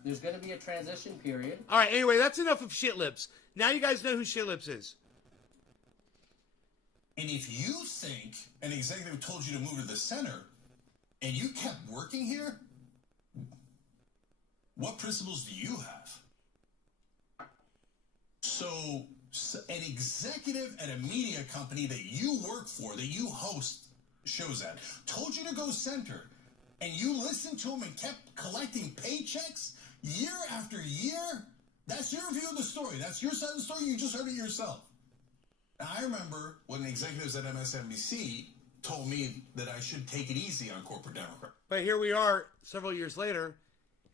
There's going to be a transition period. All right, anyway, that's enough of Shit Lips. Now you guys know who Shit Lips is. And if you think an executive told you to move to the center and you kept working here, what principles do you have? So an executive at a media company that you work for, that you host shows at, told you to go center, and you listened to him and kept collecting paychecks year after year, that's your view of the story. That's your side of the story. You just heard it yourself. Now, I remember when executives at MSNBC told me that I should take it easy on corporate Democrats. But here we are several years later,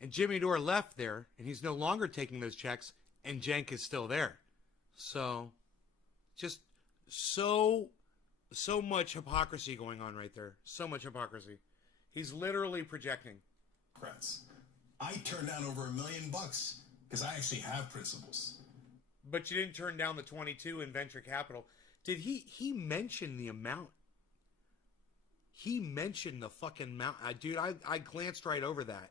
and Jimmy Dore left there, and he's no longer taking those checks, and Cenk is still there. So, just so much hypocrisy going on right there. So much hypocrisy. He's literally projecting. I turned down over $1 million because I actually have principles. But you didn't turn down the 22 in venture capital. Did he mention the amount? He mentioned the fucking amount. Dude, I glanced right over that.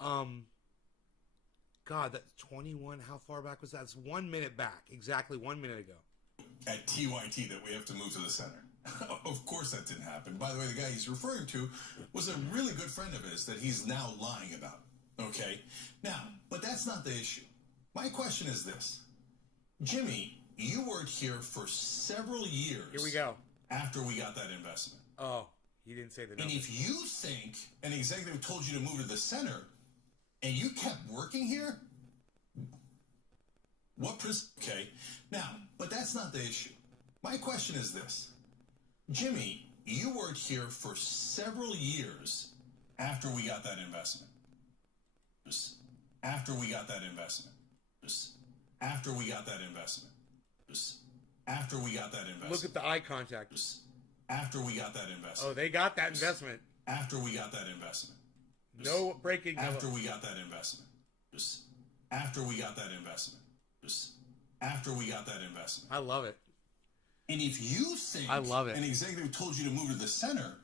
God, that's 21. How far back was that? It's 1 minute back. Exactly 1 minute ago. At TYT that we have to move to the center. Of course that didn't happen. By the way, the guy he's referring to was a really good friend of his that he's now lying about. Okay? Now, but that's not the issue. My question is this. Jimmy, you worked here for several years. Here we go. After we got that investment. Oh, he didn't say the number. And if you think an executive told you to move to the center and you kept working here, okay. Now, but that's not the issue. My question is this. Jimmy, you worked here for several years after we got that investment. After we got that investment. After we got that investment. After we got that investment. Look at the eye contact. After we got that investment. Oh, they got that investment. After we got that investment. No breaking. After we got that investment. After we got that investment. After we got that investment. I love it. And if you think I love it. An executive told you to move to the center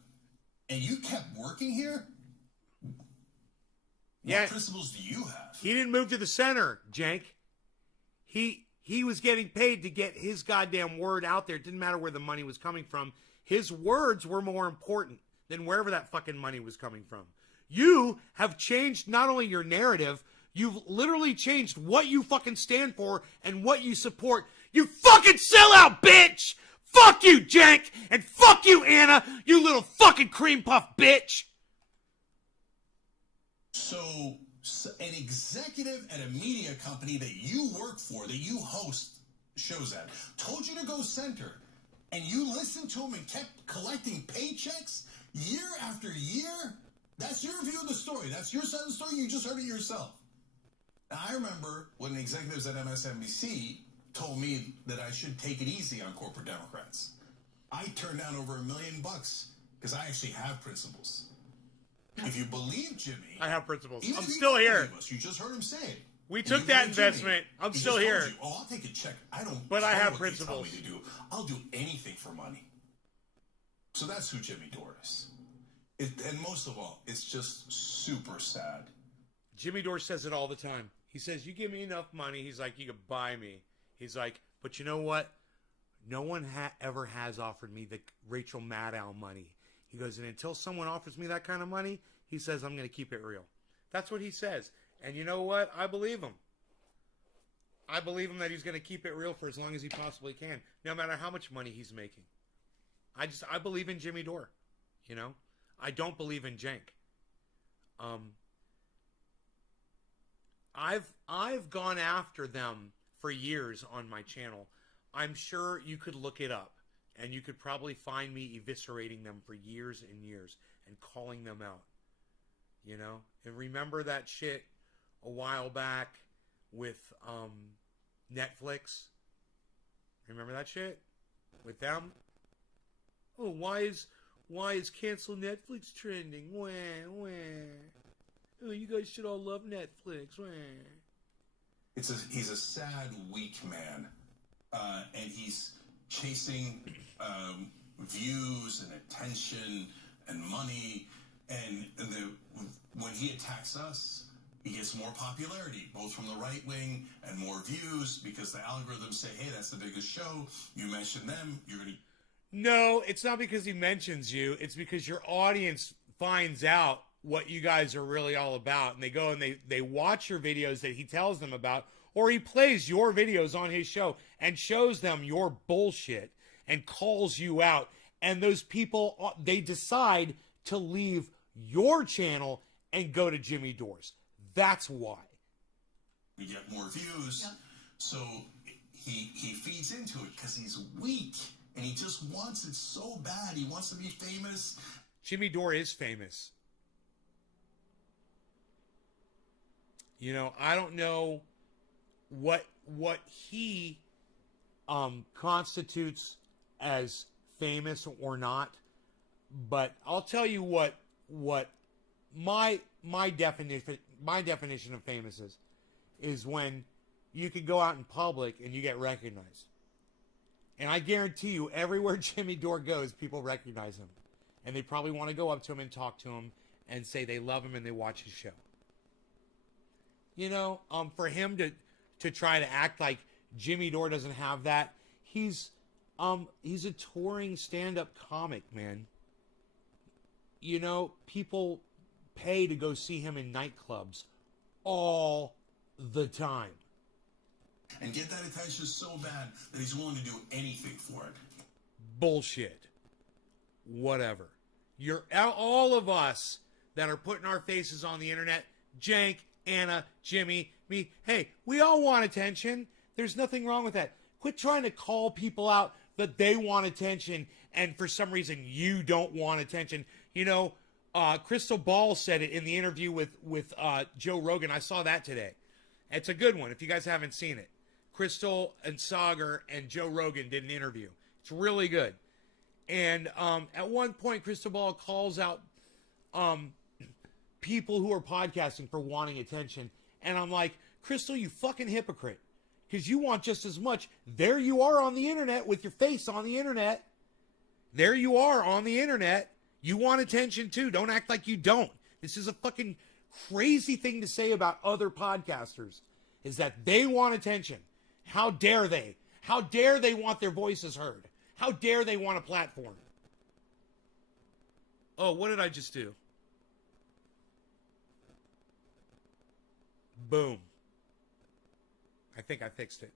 and you kept working here, what principles do you have? He didn't move to the center, Cenk. He was getting paid to get his goddamn word out there. It didn't matter where the money was coming from. His words were more important than wherever that fucking money was coming from. You have changed not only your narrative, you've literally changed what you fucking stand for and what you support. You fucking sellout, bitch! Fuck you, Cenk! And fuck you, Anna, you little fucking cream puff bitch! So, an executive at a media company that you work for, that you host shows at, told you to go center, and you listened to him and kept collecting paychecks year after year? That's your view of the story. That's your side of the story. You just heard it yourself. Now, I remember when the executives at MSNBC told me that I should take it easy on corporate Democrats. I turned down over $1 million because I actually have principles. If you believe Jimmy, I have principles. I'm still here. You just heard him say it. We took that investment. I'm still here. I'll take a check. I don't. But I have what principles. You tell me to do. I'll do anything for money. So that's who Jimmy Dore is. And most of all, it's just super sad. Jimmy Dore says it all the time. He says, you give me enough money, he's like, you could buy me. He's like, but you know what? No one ever has offered me the Rachel Maddow money. He goes, and until someone offers me that kind of money, he says, I'm going to keep it real. That's what he says. And you know what? I believe him. I believe him that he's going to keep it real for as long as he possibly can, no matter how much money he's making. I believe in Jimmy Dore, you know? I don't believe in Cenk. I've gone after them for years on my channel. I'm sure you could look it up And you could probably find me eviscerating them for years and years and calling them out. You know? And remember that shit a while back with Netflix? Remember that shit? With them? Oh, why is cancel Netflix trending? Wah, wah. Oh, you guys should all love Netflix. Wah. He's a sad, weak man, and he's chasing views and attention and money, and when he attacks us, he gets more popularity, both from the right wing and more views, because the algorithms say, hey, that's the biggest show. You mention them, you're going to... No, it's not because he mentions you. It's because your audience finds out what you guys are really all about, and they go and they watch your videos that he tells them about, or he plays your videos on his show and shows them your bullshit and calls you out. And those people, they decide to leave your channel and go to Jimmy Dore's. That's why. We get more views. Yep. So he feeds into it because he's weak and he just wants it so bad. He wants to be famous. Jimmy Dore is famous. You know, I don't know what he constitutes as famous or not, but I'll tell you what my definition of famous is when you could go out in public and you get recognized. And I guarantee you, everywhere Jimmy Dore goes, people recognize him. And they probably want to go up to him and talk to him and say they love him and they watch his show. You know, for him to try to act like Jimmy Dore doesn't have that, he's a touring stand-up comic, man. You know, people pay to go see him in nightclubs all the time. And get that attention so bad that he's willing to do anything for it. Bullshit. Whatever. You're all of us that are putting our faces on the internet, Jank, Anna, Jimmy, me. Hey, we all want attention. There's nothing wrong with that. Quit trying to call people out that they want attention and for some reason you don't want attention. You know, Crystal Ball said it in the interview with Joe Rogan. I saw that today. It's a good one if you guys haven't seen it. Crystal and Sagar and Joe Rogan did an interview. It's really good. And at one point, Crystal Ball calls out people who are podcasting for wanting attention. And I'm like, Crystal, you fucking hypocrite. Because you want just as much. There you are on the internet with your face on the internet. There you are on the internet. You want attention too. Don't act like you don't. This is a fucking crazy thing to say about other podcasters, is that they want attention. How dare they? How dare they want their voices heard? How dare they want a platform? Oh, what did I just do? Boom. I think I fixed it.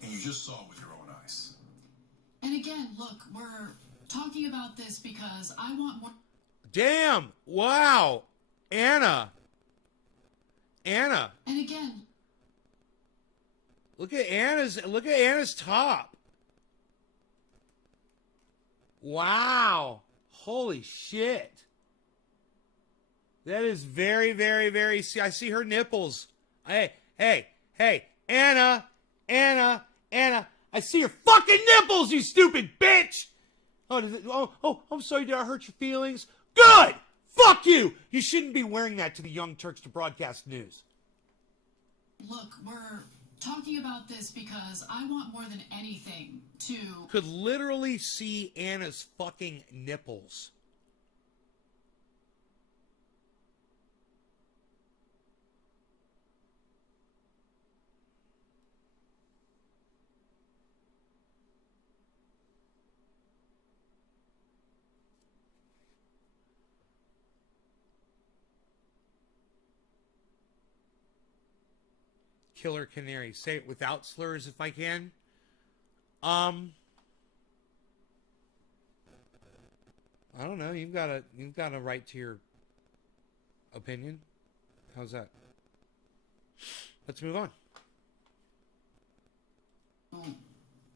And you just saw it with your own eyes. And again, look, we're talking about this because I want more. Damn! Wow! Anna! And again, Look at Anna's top. Wow. Holy shit. That is very, very, very... I see her nipples. Hey, Anna. I see your fucking nipples, you stupid bitch. Oh, I'm sorry, did I hurt your feelings? Good! Fuck you! You shouldn't be wearing that to the Young Turks to broadcast news. look, we're talking about this because I want more than anything to... Could literally see Anna's fucking nipples. Killer Canary. Say it without slurs if I can. I don't know. You've got a right to your opinion. How's that? Let's move on.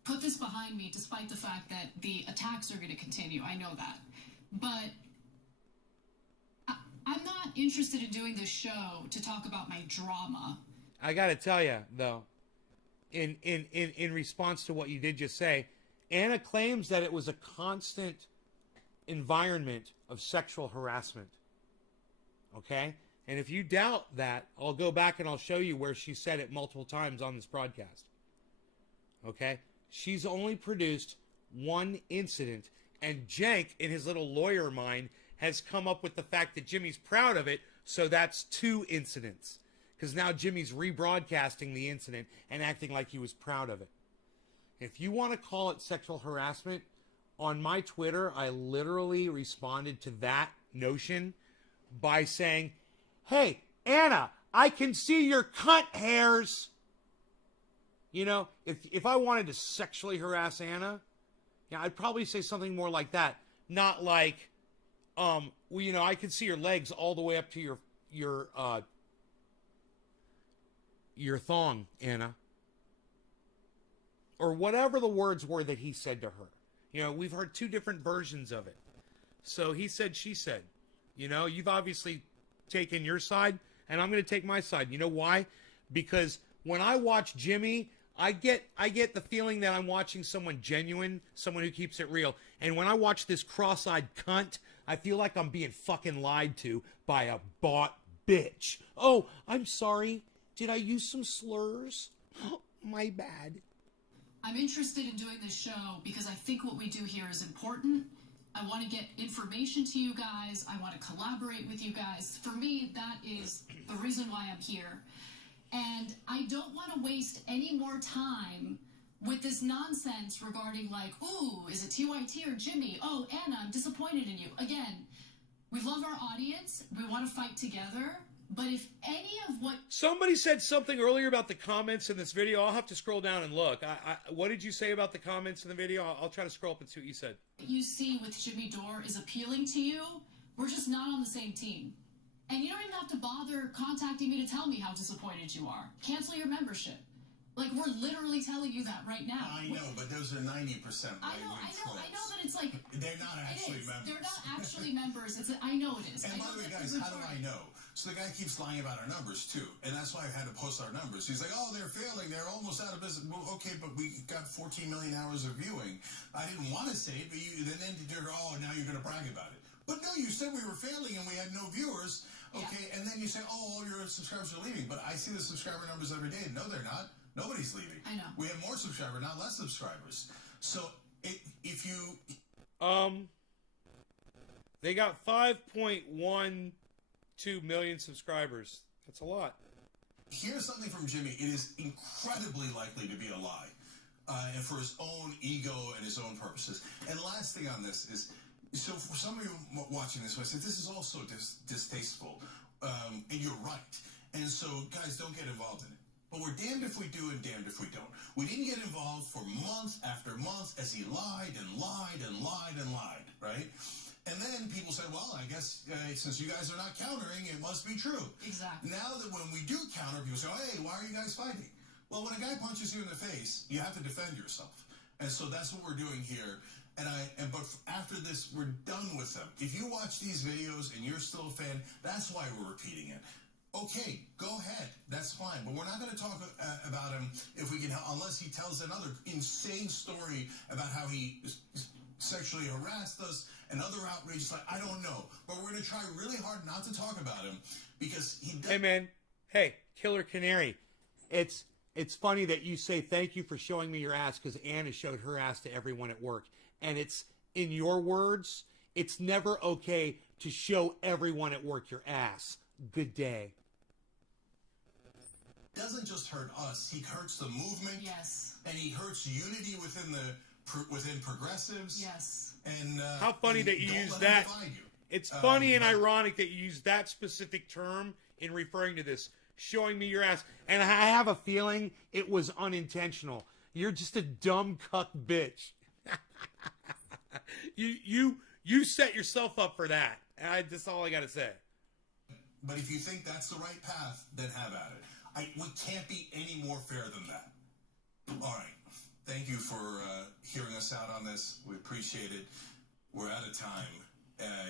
put this behind me, despite the fact that the attacks are going to continue. I know that. But I'm not interested in doing this show to talk about my drama. I got to tell you, though, in response to what you did just say, Anna claims that it was a constant environment of sexual harassment. Okay? And if you doubt that, I'll go back and I'll show you where she said it multiple times on this broadcast. Okay? She's only produced one incident, and Jenk, in his little lawyer mind, has come up with the fact that Jimmy's proud of it, so that's 2 incidents. Because now Jimmy's rebroadcasting the incident and acting like he was proud of it. If you want to call it sexual harassment, on my Twitter, I literally responded to that notion by saying, hey, Anna, I can see your cunt hairs. You know, if I wanted to sexually harass Anna, yeah, I'd probably say something more like that. Not like, well, you know, I can see your legs all the way up to your thong, Anna. Or whatever the words were that he said to her. You know, we've heard 2 different versions of it. So he said, she said. You know, you've obviously taken your side, and I'm going to take my side. You know why? Because when I watch Jimmy, I get the feeling that I'm watching someone genuine, someone who keeps it real. And when I watch this cross-eyed cunt, I feel like I'm being fucking lied to by a bought bitch. Oh, I'm sorry. Did I use some slurs? My bad. I'm interested in doing this show because I think what we do here is important. I want to get information to you guys. I want to collaborate with you guys. For me, that is the reason why I'm here. And I don't want to waste any more time with this nonsense regarding like, ooh, is it TYT or Jimmy? Oh, Anna, I'm disappointed in you. Again, we love our audience. We want to fight together. But if any of what... Somebody said something earlier about the comments in this video. I'll have to scroll down and look. What did you say about the comments in the video? I'll try to scroll up and see what you said. You see with Jimmy Dore is appealing to you, we're just not on the same team. And you don't even have to bother contacting me to tell me how disappointed you are. Cancel your membership. Like, we're literally telling you that right now. I know, but those are 90% I know, but it's like... They're not actually members. They're not actually members. I know it is. And by the way, guys, how do I know? So the guy keeps lying about our numbers, too. And that's why I had to post our numbers. He's like, oh, they're failing. They're almost out of business. Well, okay, but we got 14 million hours of viewing. I didn't want to say it, but then you're, oh, now you're going to brag about it. But no, you said we were failing and we had no viewers. Okay, yeah. And then you say, oh, all your subscribers are leaving. But I see the subscriber numbers every day. No, they're not. Nobody's leaving. I know. We have more subscribers, not less subscribers. So if you... They got 5.12 million subscribers. That's a lot. Here's something from Jimmy. It is incredibly likely to be a lie. And for his own ego and his own purposes. And last thing on this is, so for some of you watching this, I said, this is also distasteful. And you're right. And so, guys, don't get involved in it. But we're damned if we do and damned if we don't. We didn't get involved for month after month as he lied and lied and lied and lied, right? And then people said, well, I guess since you guys are not countering, it must be true. Exactly. Now that when we do counter, people say, hey, why are you guys fighting? Well, when a guy punches you in the face, you have to defend yourself. And so that's what we're doing here. But after this, we're done with them. If you watch these videos and you're still a fan, that's why we're repeating it. Okay, go ahead. That's fine. But we're not going to talk about him if we can, unless he tells another insane story about how he sexually harassed us and other outrages. Like, I don't know. But we're going to try really hard not to talk about him because he does. Hey, man. Hey, Killer Canary. It's funny that you say thank you for showing me your ass because Anna showed her ass to everyone at work. And it's, in your words, it's never okay to show everyone at work your ass. Good day. Doesn't just hurt us. He hurts the movement. Yes. And he hurts unity within progressives. Yes. And how funny that you use that. It's funny and ironic that you use that specific term in referring to this. Showing me your ass. And I have a feeling it was unintentional. You're just a dumb cuck bitch. You set yourself up for that. That's all I got to say. But if you think that's the right path, then have at it. We can't be any more fair than that. All right. thank you for hearing us out on this. We appreciate it. We're out of time.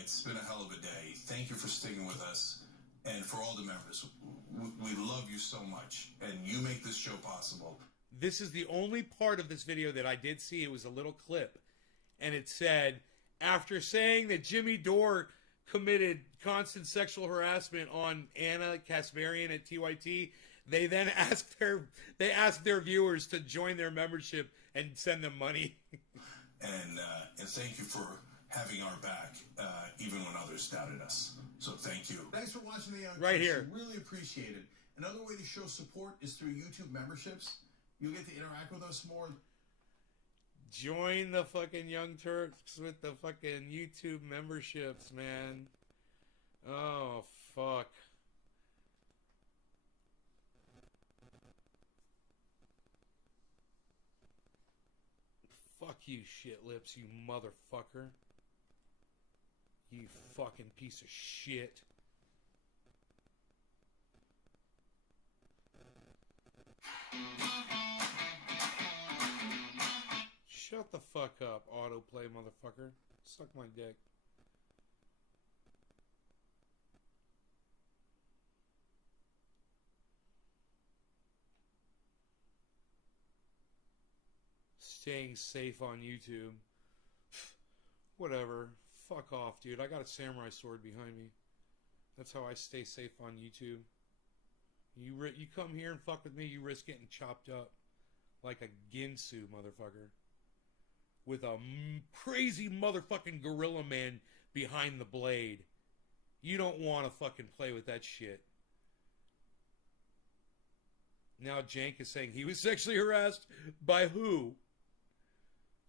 It's been a hell of a day. Thank you for sticking with us. And for all the members, we love you so much. And you make this show possible. This is the only part of this video that I did see. It was a little clip. And it said, after saying that Jimmy Dore committed constant sexual harassment on Anna Kasparian at TYT, they then asked their viewers to join their membership and send them money. And thank you for having our back, even when others doubted us. So thank you. Thanks for watching the Young Right Turks. here. Really appreciate it. Another way to show support is through YouTube memberships. You'll get to interact with us more. Join the fucking Young Turks with the fucking YouTube memberships, man. Oh, fuck. Fuck you, shit lips, you motherfucker. You fucking piece of shit. Shut the fuck up, autoplay motherfucker. Suck my dick. Staying safe on YouTube. Whatever. Fuck off, dude. I got a samurai sword behind me. That's how I stay safe on YouTube. You come here and fuck with me, you risk getting chopped up like a Ginsu, motherfucker. With a crazy motherfucking gorilla man behind the blade. You don't want to fucking play with that shit. Now Jank is saying he was sexually harassed by who?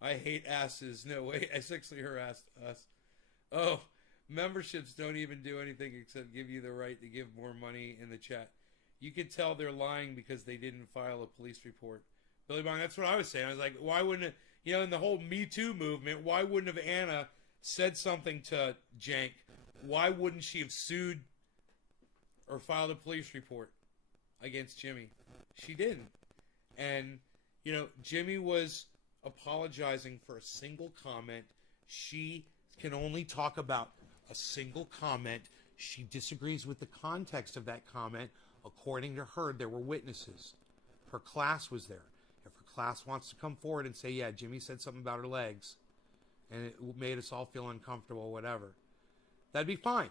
I hate asses. No, wait, I sexually harassed us. Oh, memberships don't even do anything except give you the right to give more money in the chat. You could tell they're lying because they didn't file a police report. Billy Bong, that's what I was saying. I was like, why wouldn't it, you know, in the whole Me Too movement, why wouldn't have Anna said something to Jank? Why wouldn't she have sued or filed a police report against Jimmy? She didn't. And, you know, Jimmy was apologizing for a single comment. She can only talk about a single comment. She disagrees with the context of that comment. According to her, there were witnesses. Her class was there. If her class wants to come forward and say, yeah, Jimmy said something about her legs and it made us all feel uncomfortable, whatever, that'd be fine.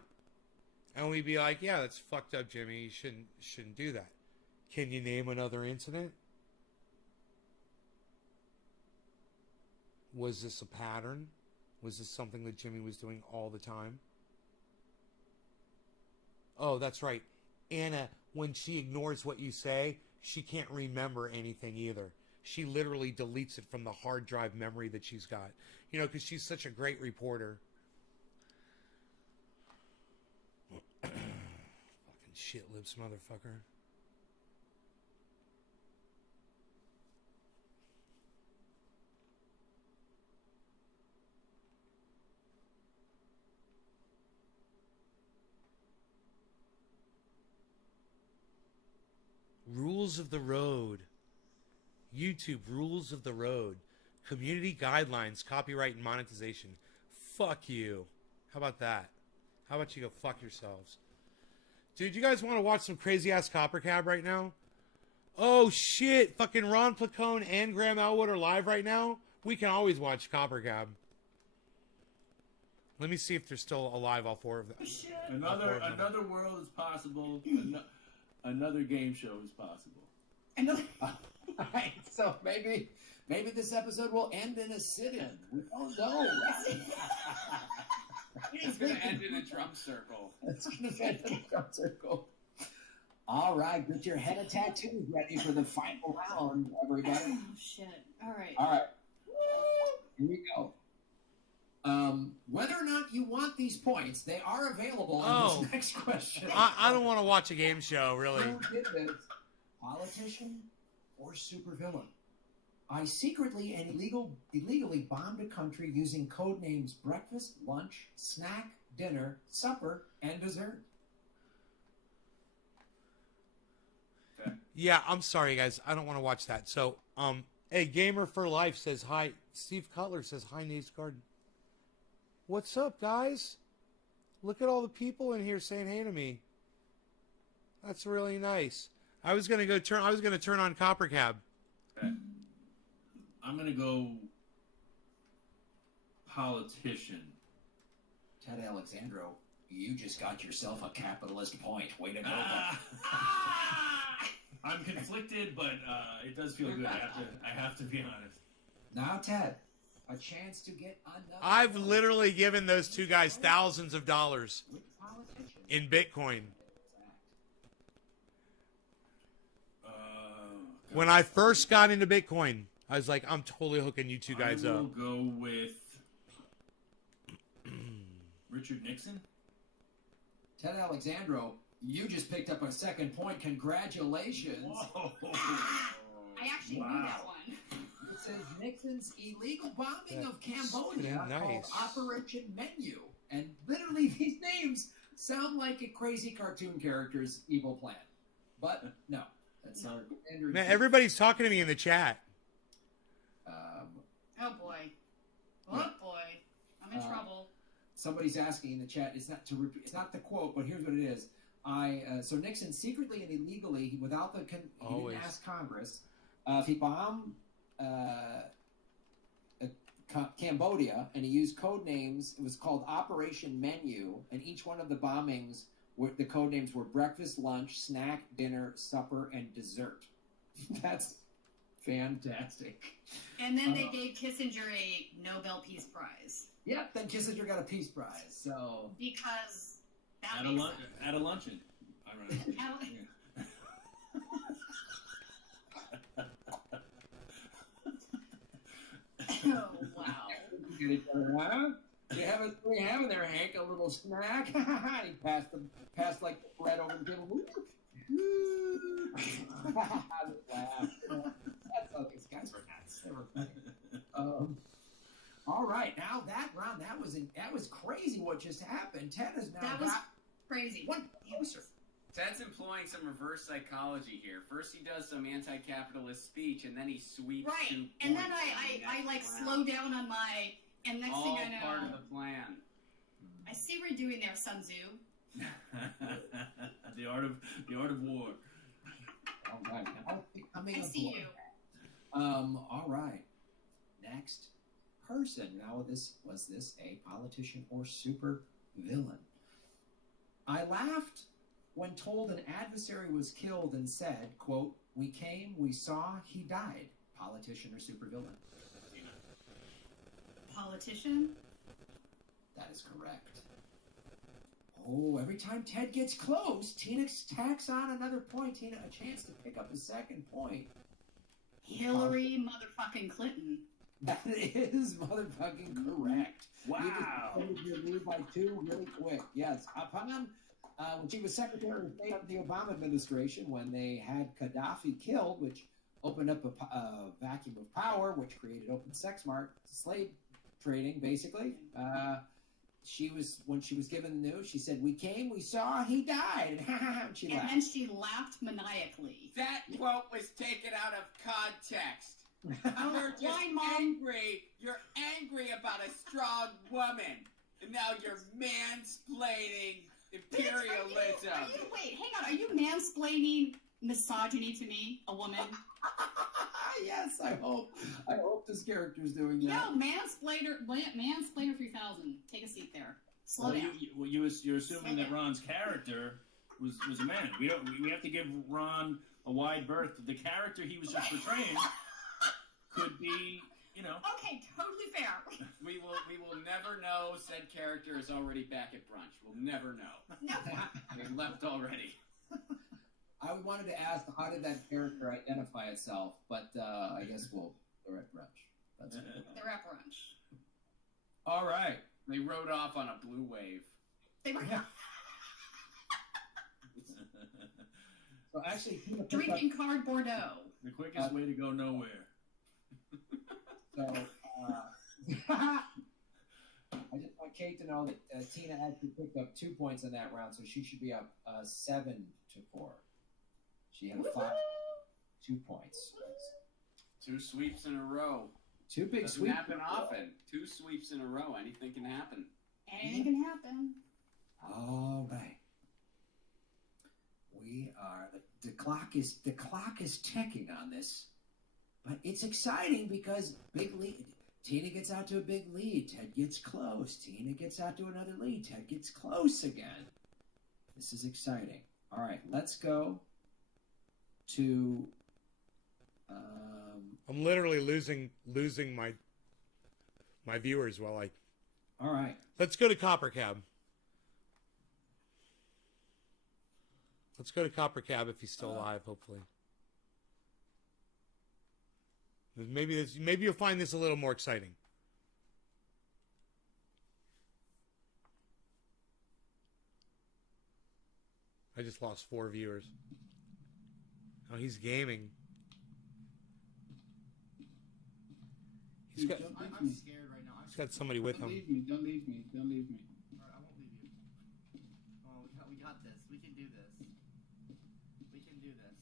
And we'd be like, yeah, that's fucked up, Jimmy. You shouldn't do that. Can you name another incident? Was this a pattern? Was this something that Jimmy was doing all the time? Oh, that's right. Anna, when she ignores what you say, she can't remember anything either. She literally deletes it from the hard drive memory that she's got. You know, because she's such a great reporter. Fucking shit lips, motherfucker. Rules of the road. YouTube, rules of the road. Community guidelines, copyright and monetization. Fuck you. How about that? How about you go fuck yourselves? Dude, you guys want to watch some crazy ass Copper Cab right now? Oh shit, fucking Ron Placone and Graham Elwood are live right now? We can always watch Copper Cab. Let me see if they're still alive, all four of them. Another world is possible. Another game show is possible. Another. All right, so maybe this episode will end in a sit-in. We don't know. It's going to end in a drum circle. It's going to end in a drum circle. All right, get your head of tattoos ready for the final round, everybody. Oh, shit. All right. All right. Here we go. Whether or not you want these points, they are available in this next question. I don't want to watch a game show, really. Who did this? Politician or supervillain? I secretly and illegally bombed a country using code names breakfast, lunch, snack, dinner, supper, and dessert. Yeah, I'm sorry, guys. I don't want to watch that. So, Hey, Gamer for Life says hi. Steve Cutler says hi, Nate's Garden. What's up, guys? Look at all the people in here saying hey to me. That's really nice. I was gonna turn on Copper Cab. Okay. I'm gonna go politician. Ted Alexandro, you just got yourself a capitalist point. Way to go. I'm conflicted, but it does feel good. I have to be honest. Now, Ted, a chance to get another. I've literally given those two guys thousands of dollars in Bitcoin. When I first got into Bitcoin, I was like, I'm totally hooking you two guys I will up. go with Richard Nixon. Ted Alexandro, you just picked up a second point. Congratulations. Whoa. I actually knew that one. It says Nixon's illegal bombing of Cambodia nice. called Operation Menu. And literally these names sound like a crazy cartoon character's evil plan. But no, that's not. Man, everybody's talking to me in the chat. Oh boy. Oh boy. I'm in trouble. Somebody's asking in the chat. It's not to repeat. It's not the quote, but here's what it is. So Nixon secretly and illegally, without he didn't ask Congress, if he bombed Cambodia, and he used code names. It was called Operation Menu, and each one of the bombings, the code names were breakfast, lunch, snack, dinner, supper, and dessert. That's fantastic. And then they gave Kissinger a Nobel Peace Prize. Yep, then Kissinger got a Peace Prize. So because that At makes a luncheon. Oh wow. Huh? You having there, Hank? A little snack? And he passed like the bread over the table. Laugh. That's how these guys were nuts. They were funny. All right, now that round, that was crazy. What just happened? Ted is now. That was crazy. One closer. Ted's employing some reverse psychology here. First he does some anti-capitalist speech, and then he sweeps. Right, and then I like slow down on my, and next all thing I know, part of the plan. I see what you're doing there, Sun Tzu. The art of war. All right, I see you. All right. Next person. Now, was this a politician or super villain? I laughed when told an adversary was killed and said, quote, "We came, we saw, he died." Politician or super villain? Politician? That is correct. Oh, every time Ted gets close, Tina tacks on another point. Tina, a chance to pick up a second point. Hillary motherfucking Clinton. That is motherfucking correct. Wow. You just your lead by 2 really quick. Yes. Upon when she was Secretary of State of the Obama administration, when they had Gaddafi killed, which opened up a vacuum of power, which created open sex market, slave trading, basically. When she was given the news, she said, "We came, we saw, he died." And she laughed. And then she laughed maniacally. That quote was taken out of context. You're just Why, Mom? angry. You're angry about a strong woman, and now you're mansplaining imperialism. Wait, hang on. Are you mansplaining misogyny to me, a woman? Yes, I hope this character's doing that. No, mansplainer 3000. Take a seat there. Slow down. You're assuming that Ron's character was a man. We have to give Ron a wide berth. The character he was just portraying could be, Okay, totally fair. We will never know said character is already back at brunch. We'll never know. Never. They left already. I wanted to ask, how did that character identify itself? But I guess they're at brunch. That's cool. They're at brunch. All right. They rode off on a blue wave. They were So actually, drinking card Bordeaux. The quickest way to go nowhere. So I just want Kate to know that Tina actually picked up 2 points in that round, so she should be up 7-4. She had 2 points. 2 sweeps in a row. 2 big Doesn't sweeps. happen often. 2 sweeps in a row. Anything can happen. Anything can happen. All right. We are the clock is ticking on this, but it's exciting because big lead. Tina gets out to a big lead. Ted gets close. Tina gets out to another lead. Ted gets close again. This is exciting. All right, let's go to. I'm literally losing my viewers while I. All right. Let's go to Copper Cab. Let's go to Copper Cab if he's still alive. Hopefully. Maybe you'll find this a little more exciting. I just lost 4 viewers. Oh, he's gaming. I'm scared right now. He's got somebody with him. Don't leave me. Don't leave me. Don't leave me. Alright, I won't leave you. Oh, we got this. We can do this. We can do this.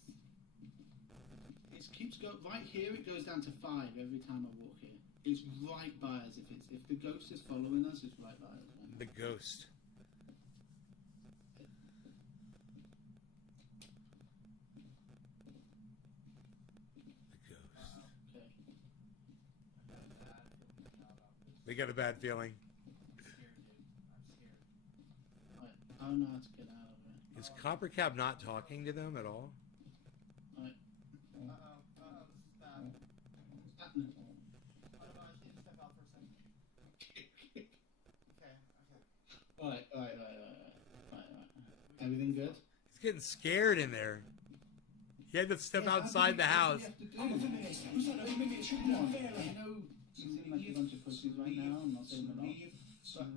It keeps going right here. It goes down to 5 every time I walk here. It's right by us. If the ghost is following us, it's right by us. Right? The ghost. They got a bad feeling. I don't know how to get out of it. Is Copper Cab not talking to them at all? This is bad. What's happening? I don't know, I just need to step out for a second. Okay. Alright. Everything good? He's getting scared in there. He had to step outside the house. I know you seem like a bunch of pussies right now. I'm not saying we're not.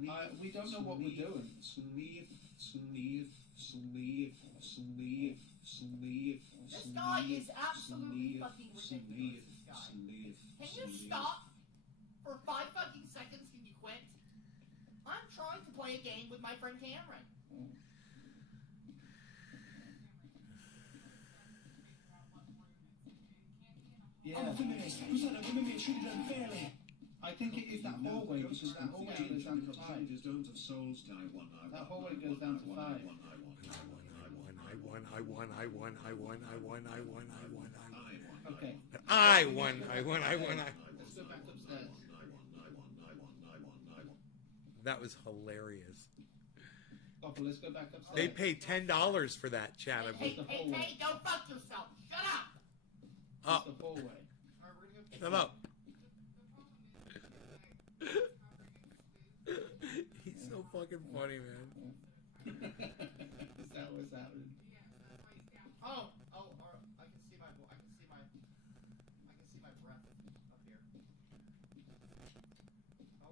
But we don't know what we're doing. This guy is absolutely fucking ridiculous, this guy. Can you stop for 5 fucking seconds? Can you quit? I'm trying to play a game with my friend Cameron. Yeah. I think it is that hallway because the hallway goes down to 5. That hallway goes down to 5. I won. Okay. I won. Let's go back upstairs. That was hilarious. Papa, let's go back upstairs. They pay $10 for that, Chad. Hey, go fuck yourself. Shut up. Oh. The hallway. Shut up. He's so fucking funny, man. Is that what's happening? Oh, I can see my breath up here.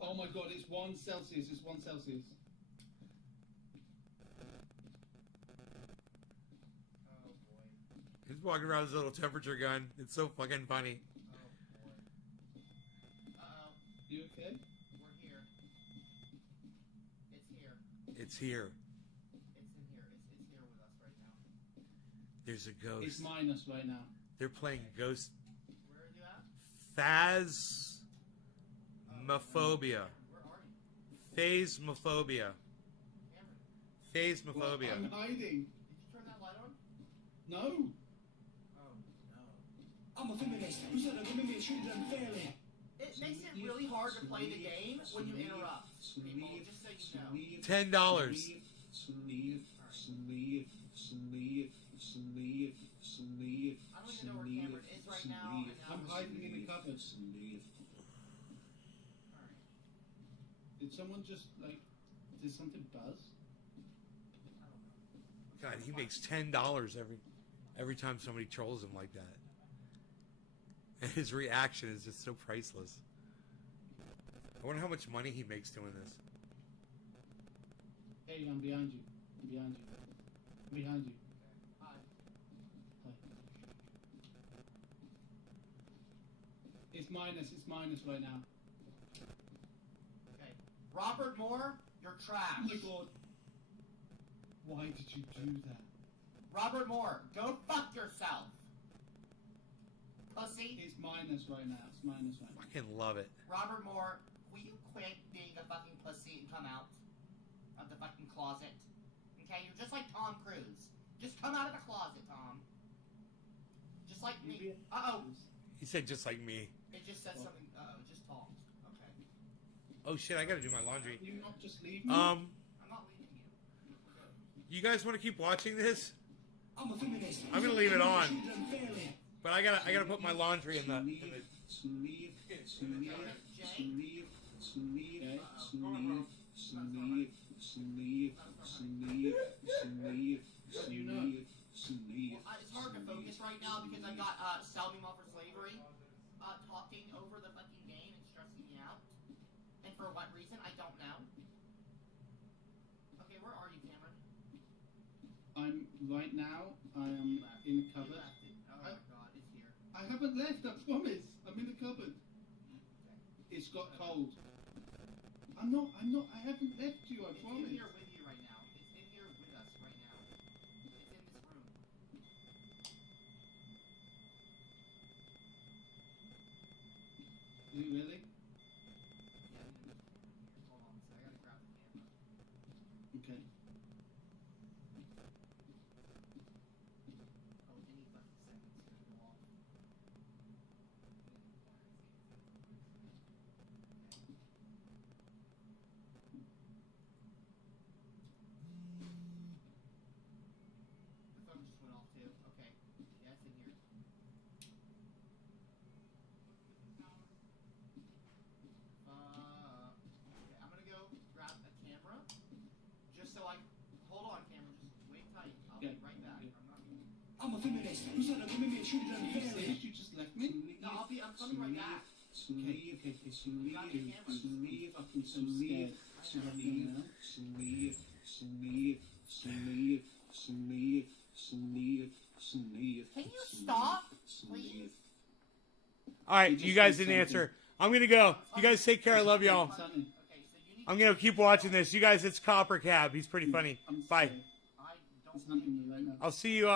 Oh my god, it's 1 Celsius. It's 1 Celsius. Oh boy. He's walking around with his little temperature gun. It's so fucking funny. Uh-oh. You okay? We're here. It's here. It's here. It's in here. It's here with us right now. There's a ghost. It's minus right now. They're playing Ghost. Where are you at? Phasmophobia. Where are you? Phasmophobia. Cameron. Phasmophobia. I'm hiding. Did you turn that light on? No. Oh no. I'm a feminist. Who said a women being treated unfairly? It makes it really hard to play the game when you interrupt people, just so you know. $10. I don't even know where Cameron is right now. And I'm hiding in the cupboard. Did someone just, like, did something buzz? God, he makes $10 every time somebody trolls him like that. And his reaction is just so priceless. I wonder how much money he makes doing this. Hey, I'm behind you. I'm behind you. I'm behind you. Hi. Hi. It's minus right now. Okay. Robert Moore, you're trash. Oh my god. Why did you do that? Robert Moore, go fuck yourself. pussy. It's minus right now. It's minus right now. Fucking love it. Robert Moore, will you quit being a fucking pussy and come out of the fucking closet? Okay, you're just like Tom Cruise. Just come out of the closet, Tom. Just like me. Uh-oh. He said just like me. It just said something. Uh-oh, it just talked. Okay. Oh shit, I gotta do my laundry. You not just leave me? I'm not leaving you. You guys want to keep watching this? I'm gonna leave it on. But I gotta put my laundry in the It's hard to focus right now because I got Sell Me More for Slavery talking over the fucking game and stressing me out. And for what reason, I don't know. Okay, where are you, Cameron? Right now, I am in the cupboard. Oh my god, it's here. I haven't left, I promise. I'm in the cupboard. It's got cold. I haven't left you, I promise. It's in here with you right now. It's in here with us right now. It's in this room. Is it really? Yeah, hold on a second. I gotta grab the camera. Okay. Oh, any fucking second it's gonna go off. The phone just went off too. Okay. Yeah, it's in here. Okay, I'm gonna go grab a camera. Just so I hold on, camera. Just wait tight. I'll be right back. I'm not. I'm a feminist. Who said a women treated unfairly? You just left me? No, I'm coming right back. Okay. You got the camera. Fucking so scared. Can you stop, please? All right, you guys didn't answer. I'm gonna go. You guys take care. I love y'all. I'm gonna keep watching this. You guys, it's Copper Cab. He's pretty funny. Bye. I'll see you